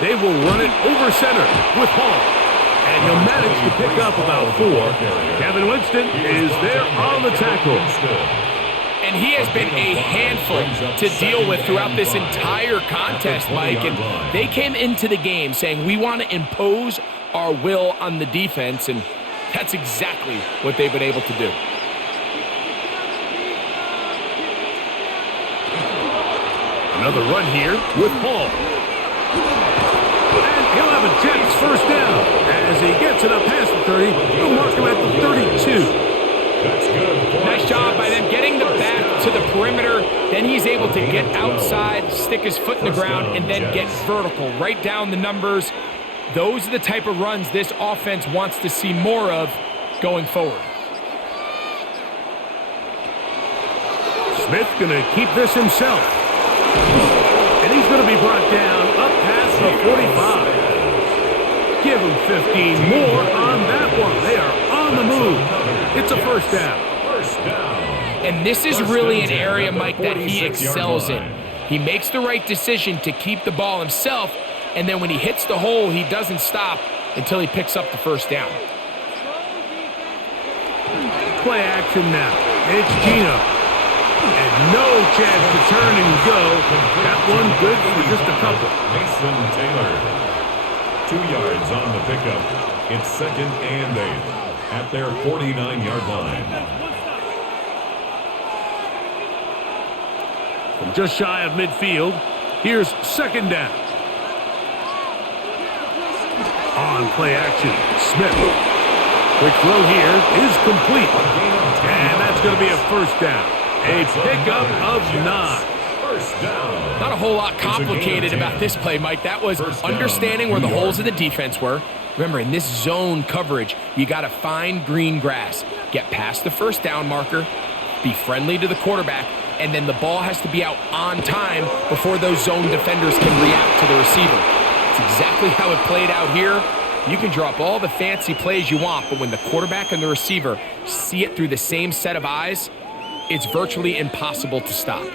They will run it over center with Hall. And he'll manage to pick up about 4. Kevin Winston is there on the tackle. And he has been a handful to deal with throughout this entire contest, Mike. And they came into the game saying, we want to impose our will on the defense. And that's exactly what they've been able to do. Another run here with Hall. And he'll have a Jets first down. As he gets it up past the 30, he'll mark him at the 32. Nice job by them getting the back to the perimeter. Then he's able to get outside, stick his foot in the ground, and then get vertical. Right down the numbers. Those are the type of runs this offense wants to see more of going forward. Smith going to keep this himself. And he's going to be brought down up past the 45. Give him 15 more on that one. They are on the move. It's a first down. And this is really an area, Mike, that he excels in. He makes the right decision to keep the ball himself, and then when he hits the hole, he doesn't stop until he picks up the first down. Play action now. It's Gino. And no chance to turn and go. That one good for just a couple. Mason Taylor. 2 yards on the pickup. It's 2nd and 8 at their 49-yard line. From just shy of midfield, here's 2nd down. On play action, Smith. Quick throw here is complete. And that's going to be a first down. A pickup of 9. Not a whole lot complicated about this play, Mike. That was understanding where the holes of the defense were. Remember, in this zone coverage, you got to find green grass. Get past the first down marker, be friendly to the quarterback, and then the ball has to be out on time before those zone defenders can react to the receiver. It's exactly how it played out here. You can drop all the fancy plays you want, but when the quarterback and the receiver see it through the same set of eyes, it's virtually impossible to stop.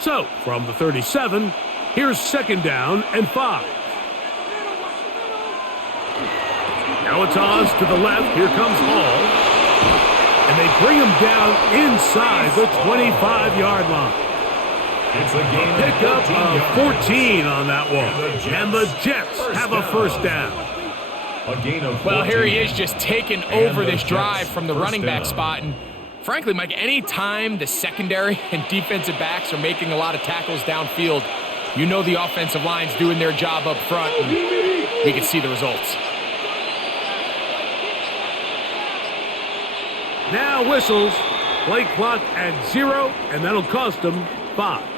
So, from the 37, here's 2nd down and 5. Now it's Oz to the left. Here comes Hall. And they bring him down inside the 25-yard line. It's a game Pickup of 14 on that one. And the Jets have a first down. A gain of 14. Well, here he is just taking over this drive from the running back spot. And frankly, Mike, any time the secondary and defensive backs are making a lot of tackles downfield, you know the offensive line's doing their job up front, and we can see the results. Now whistles. Play clock at 0, and that'll cost them 5.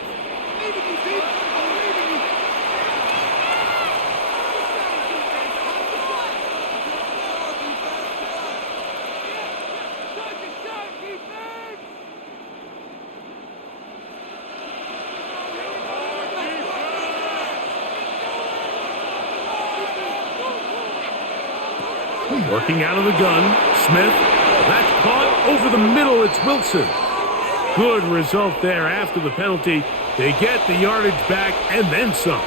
Working out of the gun, Smith. That's caught over the middle. It's Wilson. good result there after the penalty. They get the yardage back and then some.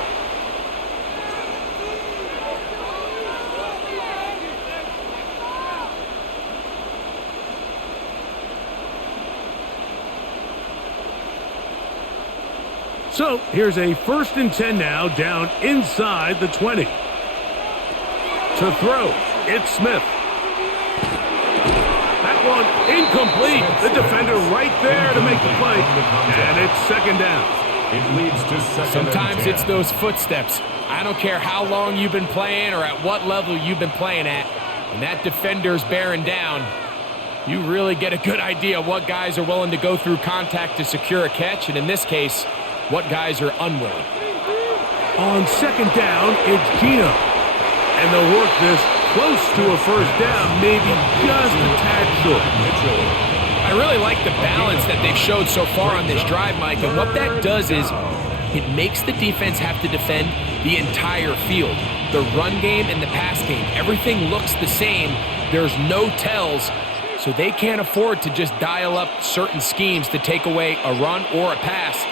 So here's a 1st and 10 now, down inside the 20. To throw, it's Smith. That one incomplete. The defender right there to make the play. And it's 2nd down. It leads to 2nd and 10. Sometimes it's those footsteps. I don't care how long you've been playing or at what level you've been playing at. When that defender's bearing down, you really get a good idea what guys are willing to go through contact to secure a catch, and in this case, what guys are unwilling. On 2nd down, it's Gino. And they'll work this close to a 1st down, maybe just a tad short. I really like the balance that they've showed so far on this drive, Mike, and what that does is it makes the defense have to defend the entire field. The run game and the pass game, everything looks the same. There's no tells, so they can't afford to just dial up certain schemes to take away a run or a pass.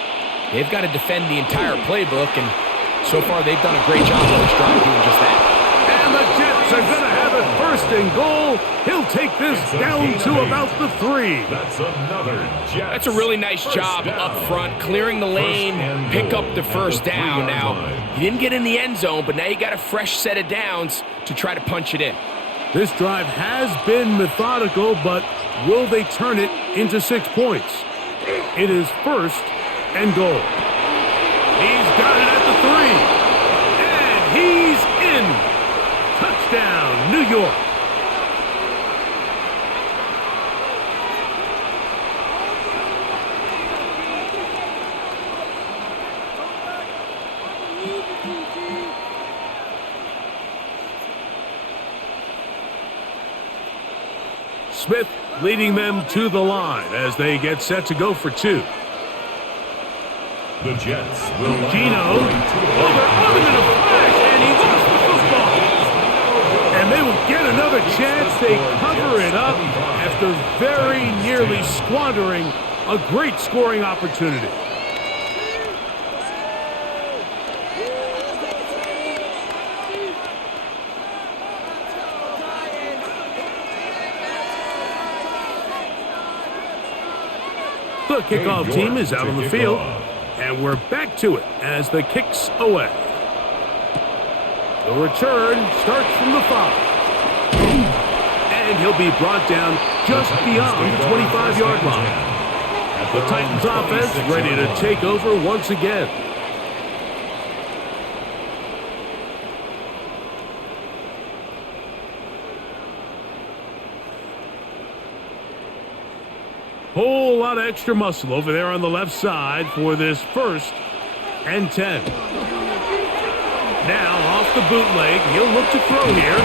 They've got to defend the entire playbook, and so far they've done a great job on this drive doing just that. And the Jets are going to have it 1st and goal. He'll take this down to about the 3. That's another Jets. That's a really nice job up front, clearing the lane, pick up the 1st down. Now, he didn't get in the end zone, but now you got a fresh set of downs to try to punch it in. This drive has been methodical, but will they turn it into 6 points? It is 1st and goal. He's got it at the 3. And he's in. Touchdown, New York. Smith leading them to the line as they get set to go for 2. The Jets will Gino over a flash, and he lost the football. And they will get another chance. They cover it up after very nearly squandering a great scoring opportunity. The kickoff team is out on the field, and we're back to it as the kick's away. The return starts from the 5. And he'll be brought down just beyond the 25-yard line. The Titans offense ready to take over once again. Whole lot of extra muscle over there on the left side for this 1st and 10. Now off the bootleg, he'll look to throw here.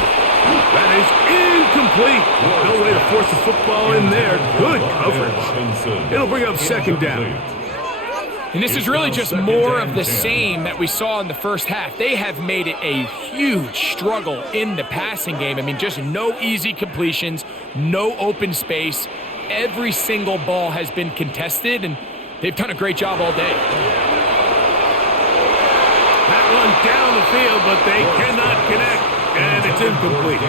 That is incomplete. No way to force the football in there. Good coverage. It'll bring up 2nd down. And this is really just more of the same that we saw in the first half. They have made it a huge struggle in the passing game. I mean, just no easy completions, no open space. Every single ball has been contested, and they've done a great job all day. That one down the field, but they cannot connect, and it's incomplete.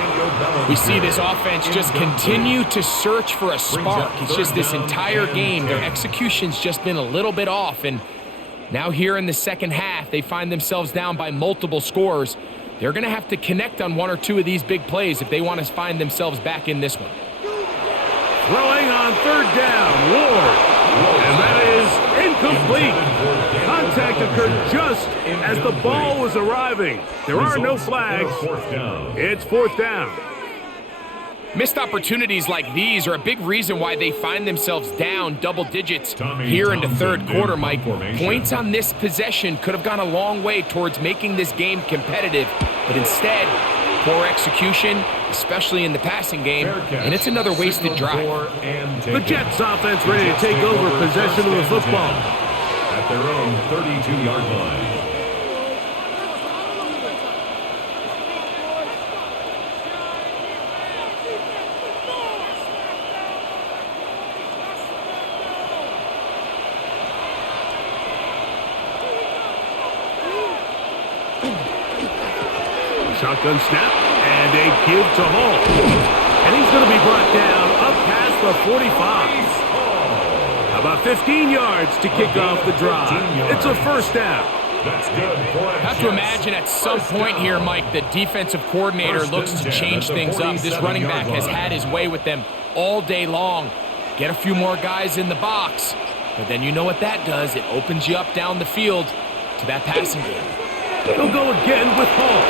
We see this offense just continue to search for a spark. It's just this entire game, their execution's just been a little bit off, and now here in the second half, they find themselves down by multiple scores. They're going to have to connect on 1 or 2 of these big plays if they want to find themselves back in this one. Throwing on 3rd down, Ward. And that is incomplete. Contact occurred just as the ball was arriving. There are no flags. It's 4th down. Missed opportunities like these are a big reason why they find themselves down double digits here in the 3rd quarter, Mike. Points on this possession could have gone a long way towards making this game competitive, but instead, poor execution, especially in the passing game, and it's another wasted drive. The Jets offense ready to take over possession of the football. At their own 32-yard line. Shotgun snap and a give to Hall. And he's going to be brought down up past the 45. How about 15 yards to kick off the drive? It's a first down. That's good. I have to imagine at some point here, Mike, the defensive coordinator looks to change things up. This running back has had his way with them all day long. Get a few more guys in the box. But then you know what that does. It opens you up down the field to that passing game. He'll go again with Hall.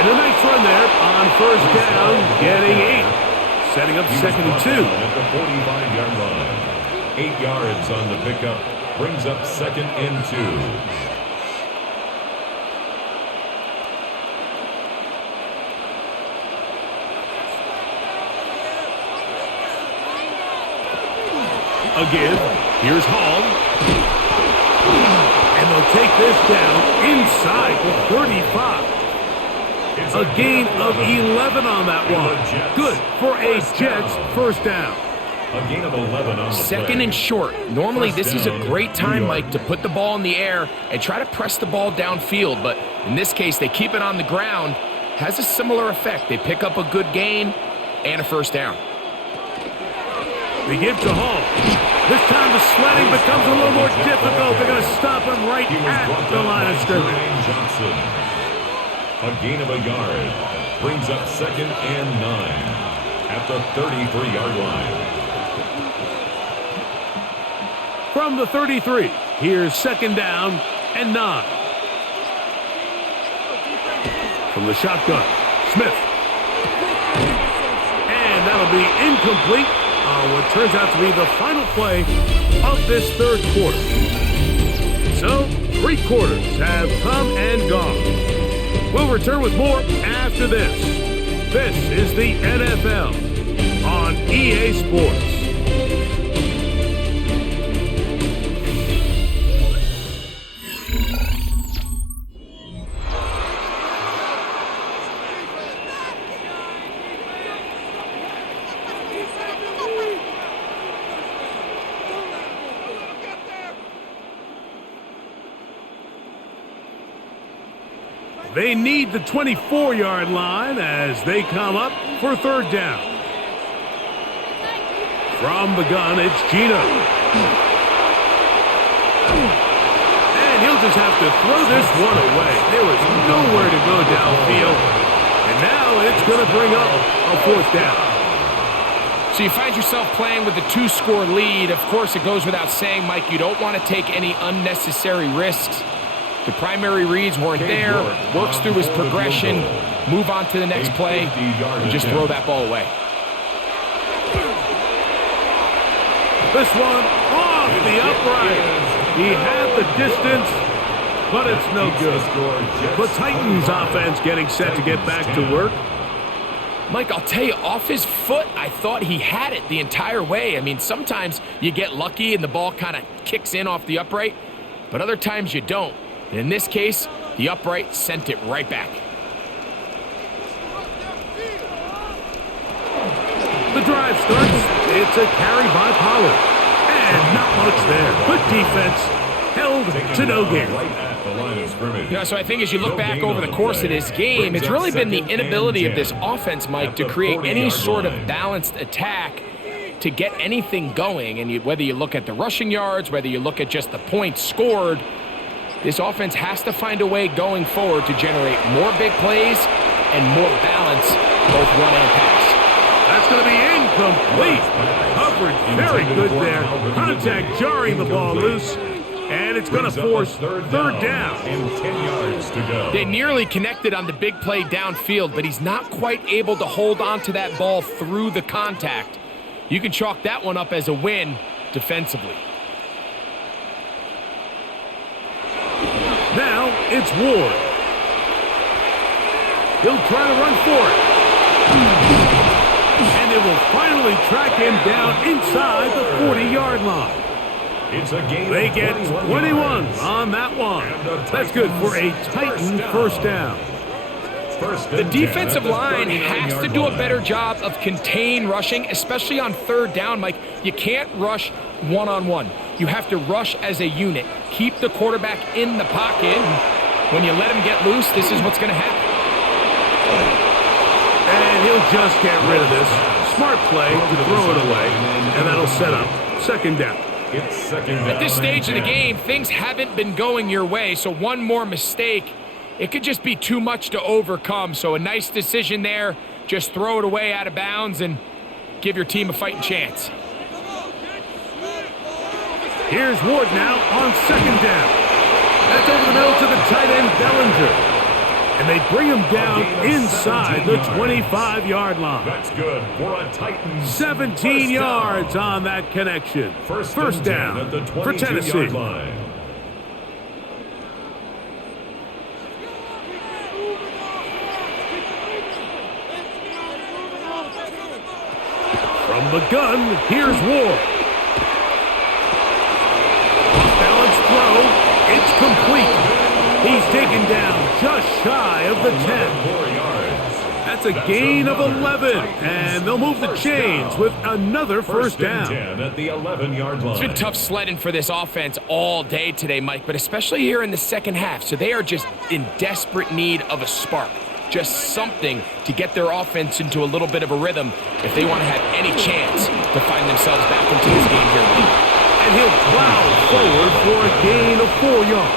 And a nice run there on first down, getting 8. Setting up second and 2. At the 45-yard line. 8 yards on the pickup. Brings up second and 2. Again, here's Hall. And they'll take this down inside the 35. A gain of 11 on that one. Good for a Jets first down. A gain of 11 on the Second play. and short. Normally, this is a great time, Mike, to put the ball in the air and try to press the ball downfield. But in this case, they keep it on the ground. Has a similar effect. They pick up a good gain and a first down. They give to Hall. This time the sledding becomes a little more difficult. They're going to stop him right at the line of scrimmage. Johnson. A gain of a yard. Brings up second and 9 at the 33-yard line. From the 33, here's second down and 9. From the shotgun, Smith. And that'll be incomplete on what turns out to be the final play of this third quarter. So, 3 quarters have come and gone. We'll return with more after this. This is the NFL on EA Sports. They need the 24-yard line as they come up for third down. From the gun, it's Gino. And he'll just have to throw this one away. There was nowhere to go downfield. And now it's going to bring up a fourth down. So you find yourself playing with a 2-score lead. Of course, it goes without saying, Mike, you don't want to take any unnecessary risks. The primary reads weren't there. Works through his progression, move on to the next play, and just throw that ball away. This one off the upright. He had the distance, but it's no good. The Titans offense getting set to get back to work. Mike, I'll tell you, off his foot, I thought he had it the entire way. I mean, sometimes you get lucky and the ball kind of kicks in off the upright, but other times you don't. And in this case, the upright sent it right back. The drive starts. It's a carry by Pollard. And not much there. Good defense. Held to no gain. Yeah, so I think as you look back over the course of this game, it's really been the inability of this offense, Mike, to create any sort of balanced attack to get anything going. And whether you look at the rushing yards, whether you look at just the points scored, this offense has to find a way going forward to generate more big plays and more balance, both run and pass. That's going to be incomplete. Coverage very good there. Contact jarring the ball loose. And it's going to force third down. And 10 yards to go. They nearly connected on the big play downfield, but he's not quite able to hold on to that ball through the contact. You can chalk that one up as a win defensively. Now it's Ward. He'll try to run for it. And it will finally track him down inside the 40-yard line. It's a game. They get 21 on that one. That's good for a Titan first down. The defensive line has to do a better job of contain rushing, especially on third down, Mike. You can't rush one-on-one. You have to rush as a unit. Keep the quarterback in the pocket. When you let him get loose, this is what's going to happen. he'll just get rid of this. Smart play to throw it away, and that'll set up second down. It's second down. At this stage of the game, things haven't been going your way, so one more mistake, it could just be too much to overcome. So a nice decision there. Just throw it away out of bounds and give your team a fighting chance. Here's Ward now on second down. That's over the middle to the tight end, Bellinger. And they bring him down inside the 25-yard line. That's good for a Titans. 17 yards on that connection. First down at the for Tennessee. line. From the gun, here's Ward. Balanced throw. It's complete. He's taken down just shy of the 10. That's a gain of 11, and they'll move the chains with another first down. 10 at the 11-yard line. It's been tough sledding for this offense all day today, Mike, but especially here in the second half. So they are just in desperate need of a spark, just something to get their offense into a little bit of a rhythm if they want to have any chance to find themselves back into this game here, Mike. And he'll plow forward for a gain of 4 yards.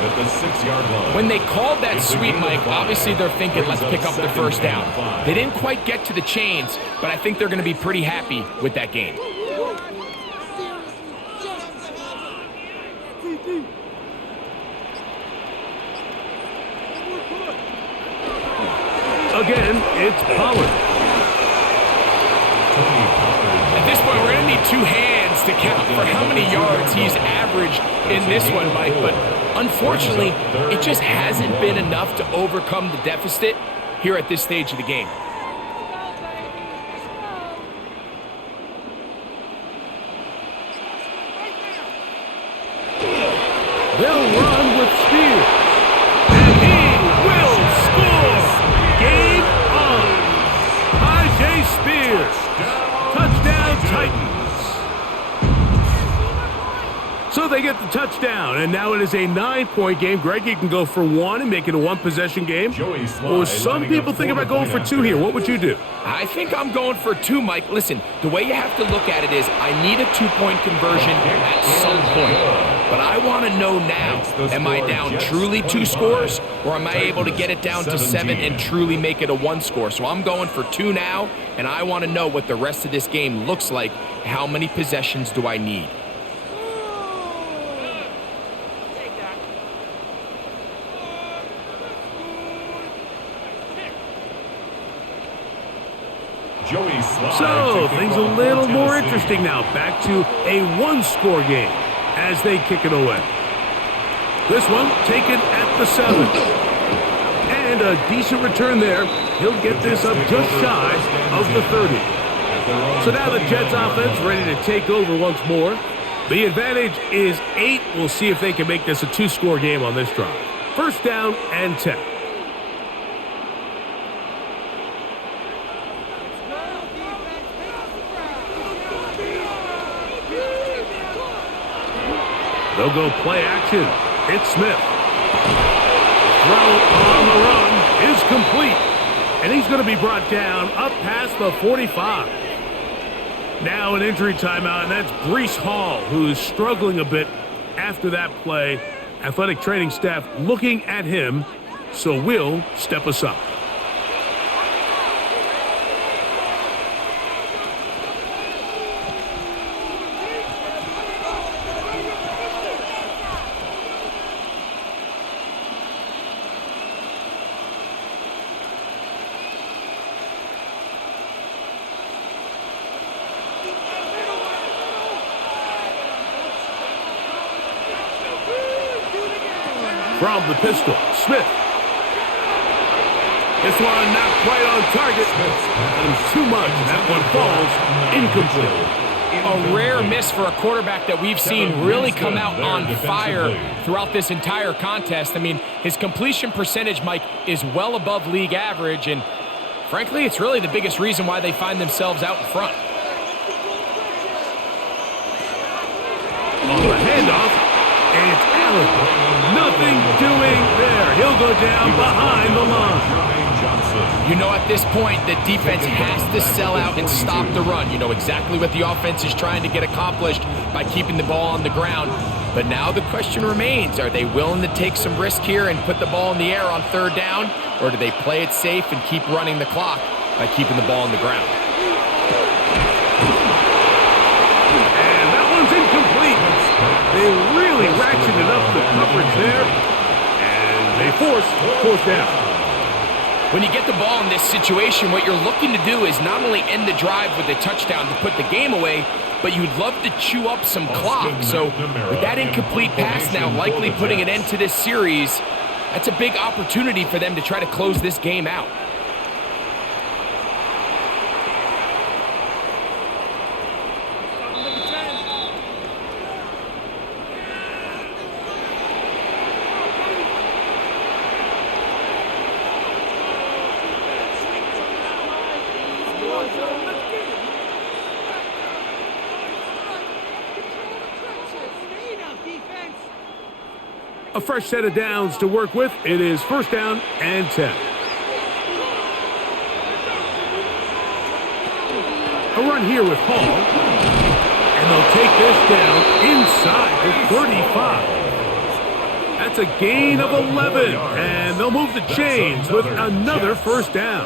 At the 6-yard line. When they called that sweep, Mike, obviously they're thinking, let's pick up the first down. They didn't quite get to the chains, but I think they're going to be pretty happy with that gain. Again, it's Pollard. At this point, we're going to need two hands to count for how many yards he's averaged in this one, Mike. But unfortunately, it just hasn't been enough to overcome the deficit here at this stage of the game. They'll run with Spears. And he will score. Game on. Ajay Spears. Touchdown, Titans. So they get the touchdown, and now it is a 9-point game. Greg, you can go for one and make it a one-possession game. Or some people think about going for two here. What would you do? I think I'm going for two, Mike. Listen, the way you have to look at it is I need a two-point conversion at some point. But I want to know now, am I down truly 2 scores, or am I able to get it down to 7 and truly make it a 1 score? So I'm going for 2 now, and I want to know what the rest of this game looks like. How many possessions do I need? So things a little more interesting now. Back to a 1-score game as they kick it away. This one taken at the 7. And a decent return there. He'll get this up just shy of the 30. So now the Jets offense ready to take over once more. The advantage is 8. We'll see if they can make this a 2-score game on this drive. First down and 10. They'll go play action. It's Smith. Throw on the run is complete. And he's going to be brought down up past the 45. Now an injury timeout, and that's Breece Hall, who is struggling a bit after that play. Athletic training staff looking at him, so we'll step aside. From the pistol, Smith. This one not quite on target. And too much. That one falls incomplete. A rare miss for a quarterback that we've seen really come out on fire throughout this entire contest. I mean, his completion percentage, Mike, is well above league average, and frankly, it's really the biggest reason why they find themselves out in front. On the handoff, and it's Allen. Nothing doing there. He'll go down behind the line. You know at this point the defense has to sell out and stop the run. You know exactly what the offense is trying to get accomplished by keeping the ball on the ground. But now the question remains, are they willing to take some risk here and put the ball in the air on third down? Or do they play it safe and keep running the clock by keeping the ball on the ground? And that one's incomplete. They really ratcheted up the coverage there. And they force fourth down. When you get the ball in this situation, what you're looking to do is not only end the drive with a touchdown to put the game away, but you'd love to chew up some clock. So with that incomplete pass now likely putting an end to this series, that's a big opportunity for them to try to close this game out. A fresh set of downs to work with. It is first down and 10. A run here with Hall. And they'll take this down inside the 35. That's a gain of 11. And they'll move the chains with another first down.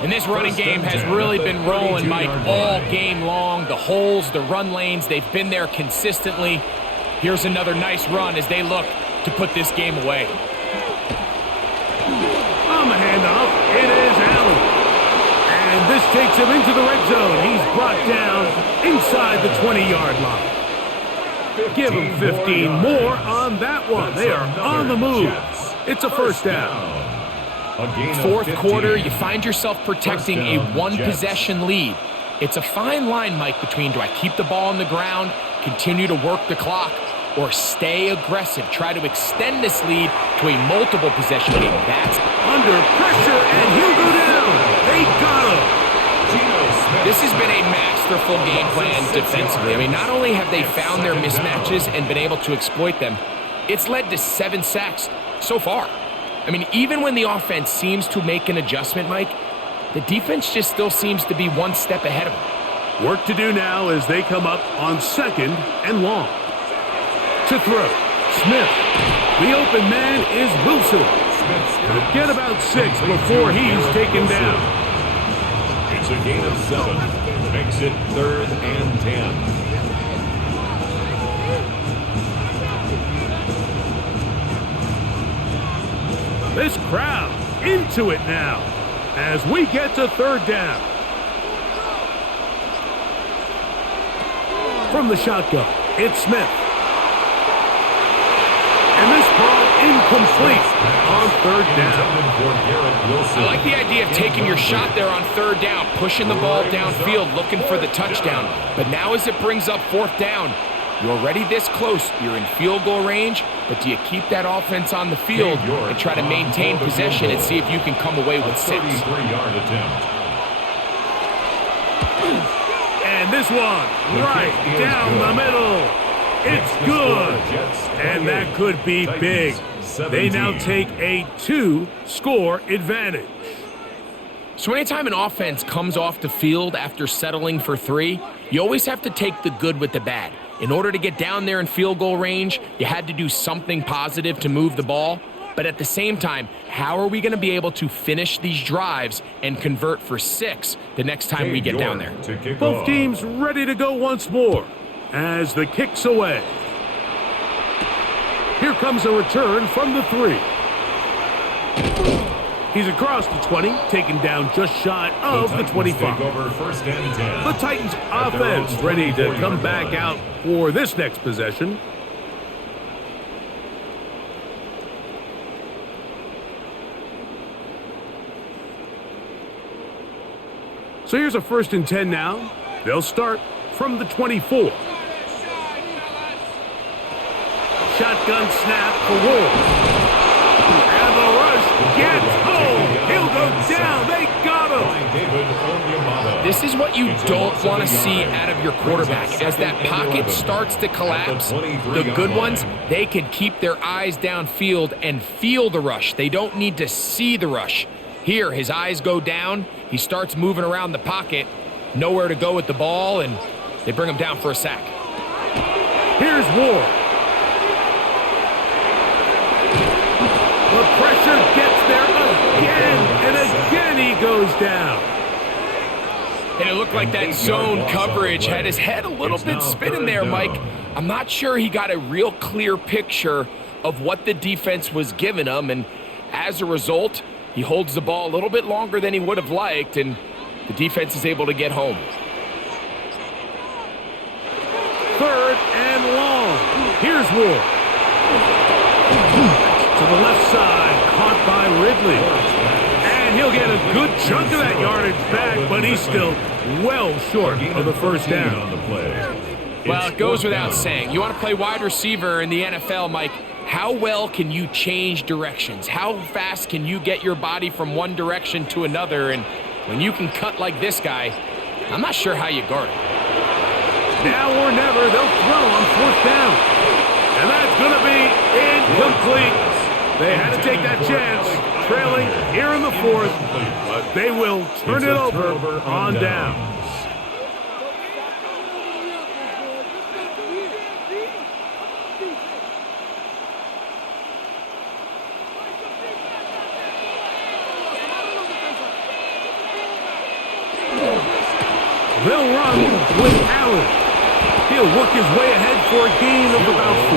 And this running game has really been rolling, Mike, all game long. The holes, the run lanes, they've been there consistently. Here's another nice run as they look to put this game away. On the handoff, it is Allen. And this takes him into the red zone. He's brought down inside the 20-yard line. Give him 15 more on that one. They are on the move. It's a first down. Fourth quarter, you find yourself protecting a one-possession lead. It's a fine line, Mike, between do I keep the ball on the ground, continue to work the clock, or stay aggressive, try to extend this lead to a multiple possession game. That's under pressure, and he'll go down. They got him. This has been a masterful game plan defensively. I mean, not only have they found their mismatches and been able to exploit them, it's led to 7 sacks so far. I mean, even when the offense seems to make an adjustment, Mike, the defense just still seems to be one step ahead of them. Work to do now as they come up on second and long. To throw, Smith. The open man is Wilson. He'll get about 6 before he's taken down. It's a gain of 7. Makes it 3rd and 10. This crowd into it now as we get to third down. From the shotgun, it's Smith. And this ball incomplete on third down. I like the idea of taking your shot there on third down, pushing the ball downfield, looking for the touchdown. But now as it brings up fourth down, you're already this close. You're in field goal range, but do you keep that offense on the field and try to maintain possession and see if you can come away with 6? And this one right down the middle. It's good. And that could be big. They now take a 2-score advantage. So anytime an offense comes off the field after settling for 3, you always have to take the good with the bad. In order to get down there in field goal range, you had to do something positive to move the ball. But at the same time, how are we going to be able to finish these drives and convert for 6 the next time we get down there? Both teams ready to go once more as the kick's away. Here comes a return from the 3. He's across the 20, taken down just shy of the 25. The Titans offense ready to come back out for this next possession. So here's a 1st and 10 now. They'll start from the 24. Shotgun snap for Ward. And the rush gets home. He'll go down. They got him. This is what you don't want to see out of your quarterback. As that pocket starts to collapse, the good ones, they can keep their eyes downfield and feel the rush. They don't need to see the rush. Here, his eyes go down. He starts moving around the pocket. Nowhere to go with the ball, and they bring him down for a sack. Here's Ward. The pressure gets there again, and again he goes down. And it looked like that zone coverage had his head a little bit spinning there, Mike. I'm not sure he got a real clear picture of what the defense was giving him, and as a result, he holds the ball a little bit longer than he would have liked, and the defense is able to get home. 3rd and long. Here's Ward. To the left side, caught by Ridley. And he'll get a good chunk of that yardage back, but he's still well short of the first down. Well, it goes without saying. You want to play wide receiver in the NFL, Mike, how well can you change directions? How fast can you get your body from one direction to another? And when you can cut like this guy, I'm not sure how you guard it. Now or never, they'll throw on 4th down. And that's going to be incomplete. They had to take that chance, trailing here in the 4th, but they will turn it over on down. They'll run with Allen. He'll work his way ahead for a gain of about 4.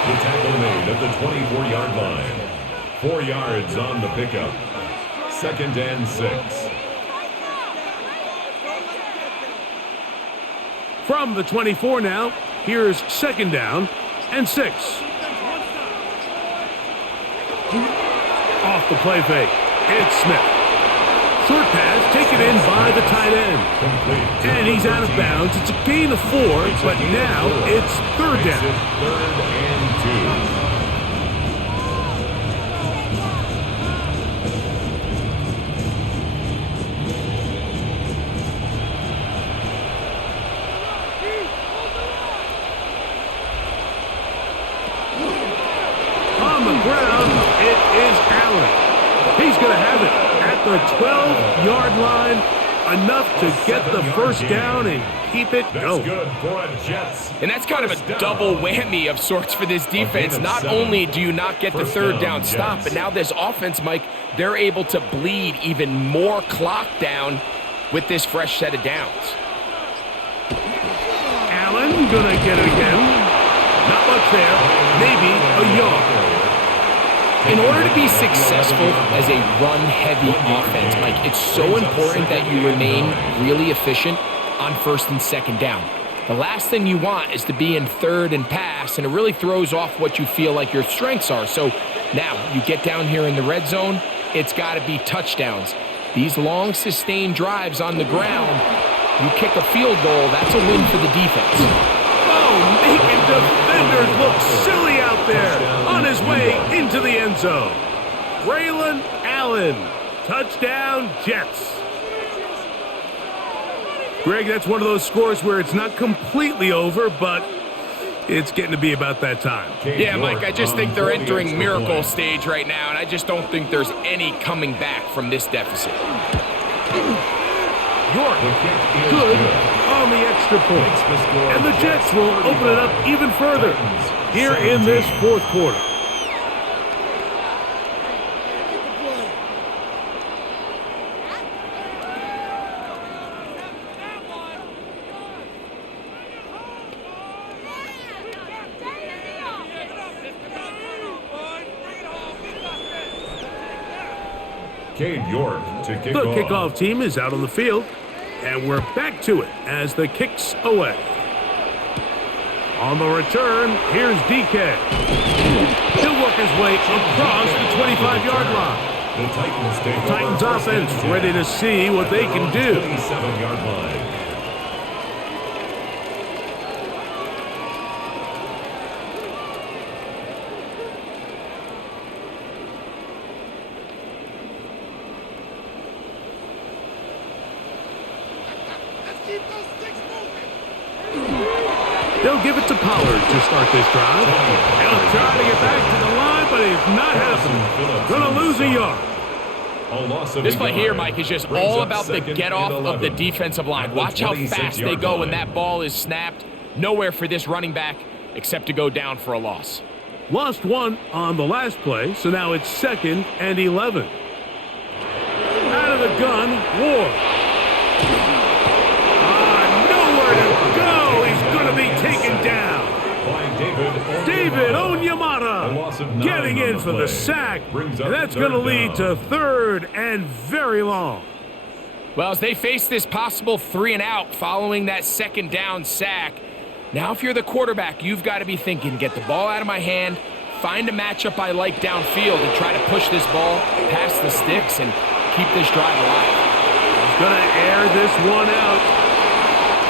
The tackle made at the 24-yard line. 4 yards on the pickup. 2nd and 6. From the 24 now, here's 2nd down and 6. Off the play fake, it's Smith. Short pass taken in by the tight end. And he's out of bounds. It's a gain of 4, but now it's 3rd down. 3rd and 2. On the ground, it is Allen. He's going to have it at the 12-yard line, enough to get the first down and keep it going. That's good for a Jets. And that's kind of a double whammy of sorts for this defense. Not only do you not get the 3rd down stop, but now this offense, Mike, they're able to bleed even more clock down with this fresh set of downs. Allen going to get it again. Not much there. Maybe a yard. In order to be successful as a run-heavy offense, Mike, it's so important that you remain really efficient on 1st and 2nd down. The last thing you want is to be in 3rd and pass, and it really throws off what you feel like your strengths are. So now you get down here in the red zone, it's got to be touchdowns. These long, sustained drives on the ground, you kick a field goal, that's a win for the defense. Oh, making defenders look silly out there on his way into the end zone. Braylon Allen, touchdown Jets. Greg, that's one of those scores where it's not completely over, but it's getting to be about that time. Yeah, Mike, I just think they're entering miracle stage right now, and I just don't think there's any coming back from this deficit. York, good on the extra point. And the Jets will open it up even further here in this 4th quarter. Cade York to kick The off. kickoff team is out on the field, and we're back to it as the kick's away. On the return, here's DK. He'll work his way across the 25-yard line. The Titans take over Titans first and offense 10 ready to see what they can do. 27-yard line. They'll give it to Pollard to start this drive. They'll try to get back to the line, but it's not happening. Gonna lose a yard. This play here, Mike, is just all about the get-off of the defensive line. Watch how fast they go when that ball is snapped. Nowhere for this running back except to go down for a loss. Lost one on the last play, so now it's 2nd and 11. Out of the gun, Ward. Nowhere to go. He's going to be taken down. David Onyemata getting in for the sack, and that's going to lead to 3rd and very long. Well, as they face this possible 3 and out following that 2nd down sack, now if you're the quarterback, you've got to be thinking, get the ball out of my hand, find a matchup I like downfield, and try to push this ball past the sticks and keep this drive alive. He's going to air this one out.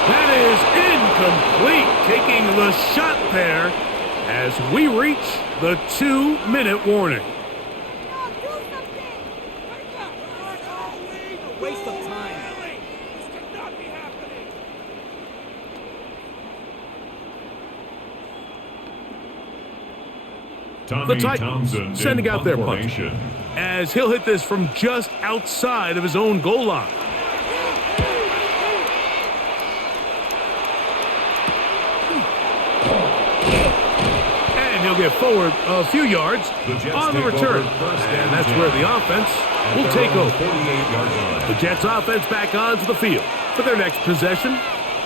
That is incomplete, taking the shot there as we reach the 2-minute warning. Waste of time. The Titans sending out their punter as he'll hit this from just outside of his own goal line. And he'll get forward a few yards on the return. And that's where the offense will take over. The Jets offense back onto the field for their next possession.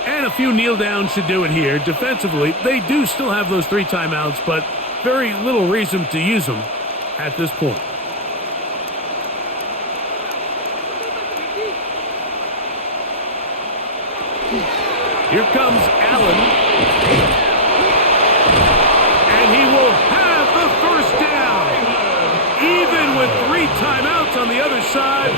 And a few kneel downs should do it here. Defensively, they do still have those 3 timeouts, but very little reason to use them at this point. Here comes Allen. And he will have the 1st down. Even with 3 timeouts on the other side,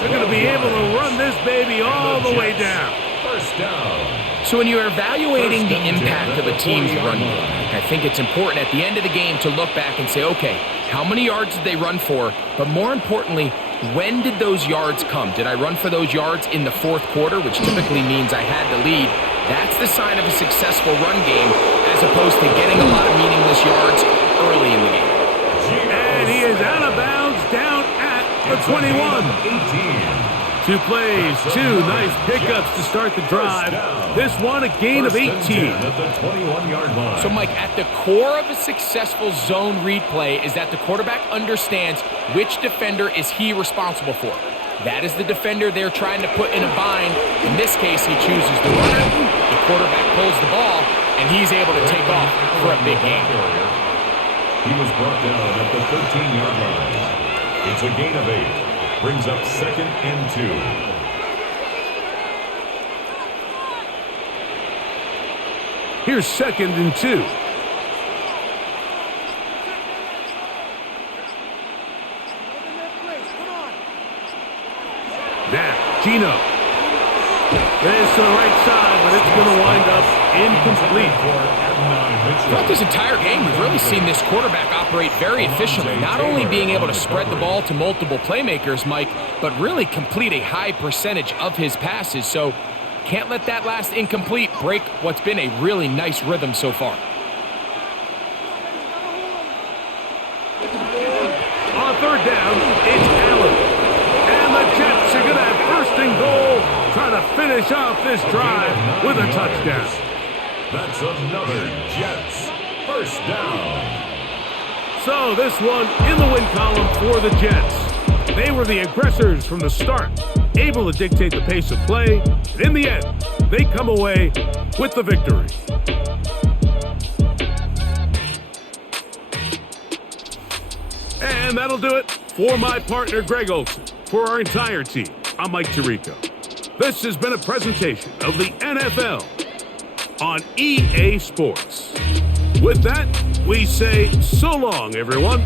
they're going to be able to run this baby all the way down. 1st down. So when you're evaluating the impact of a team's run game, I think it's important at the end of the game to look back and say, okay, how many yards did they run for? But more importantly, when did those yards come? Did I run for those yards in the 4th quarter, which typically means I had the lead? That's the sign of a successful run game, as opposed to getting a lot of meaningless yards early in the game. And he is out of bounds down at the 21. 2 plays, 2 nice pickups to start the drive. This one a gain of 18. So, Mike, at the core of a successful zone read play is that the quarterback understands which defender is he responsible for. That is the defender they're trying to put in a bind. In this case, he chooses the runner. The quarterback pulls the ball, and he's able to take off for a big gain. He was brought down at the 13-yard line. It's a gain of 8. Brings up 2nd and 2. Here's 2nd and 2. Now, Gino. This to the right side, but it's going to wind up incomplete. Throughout this entire game, we've really seen this quarterback operate very efficiently, not only being able to spread the ball to multiple playmakers, Mike, but really complete a high percentage of his passes. So can't let that last incomplete break what's been a really nice rhythm so far. On 3rd down, it's Allen. And the Jets are going to have 1st and goal, trying to finish off this drive with a touchdown. That's another Jets 1st down. So this one in the win column for the Jets. They were the aggressors from the start, able to dictate the pace of play, and in the end, they come away with the victory. And that'll do it for my partner, Greg Olson. For our entire team, I'm Mike Tirico. This has been a presentation of the NFL on EA Sports. With that, we say so long, everyone.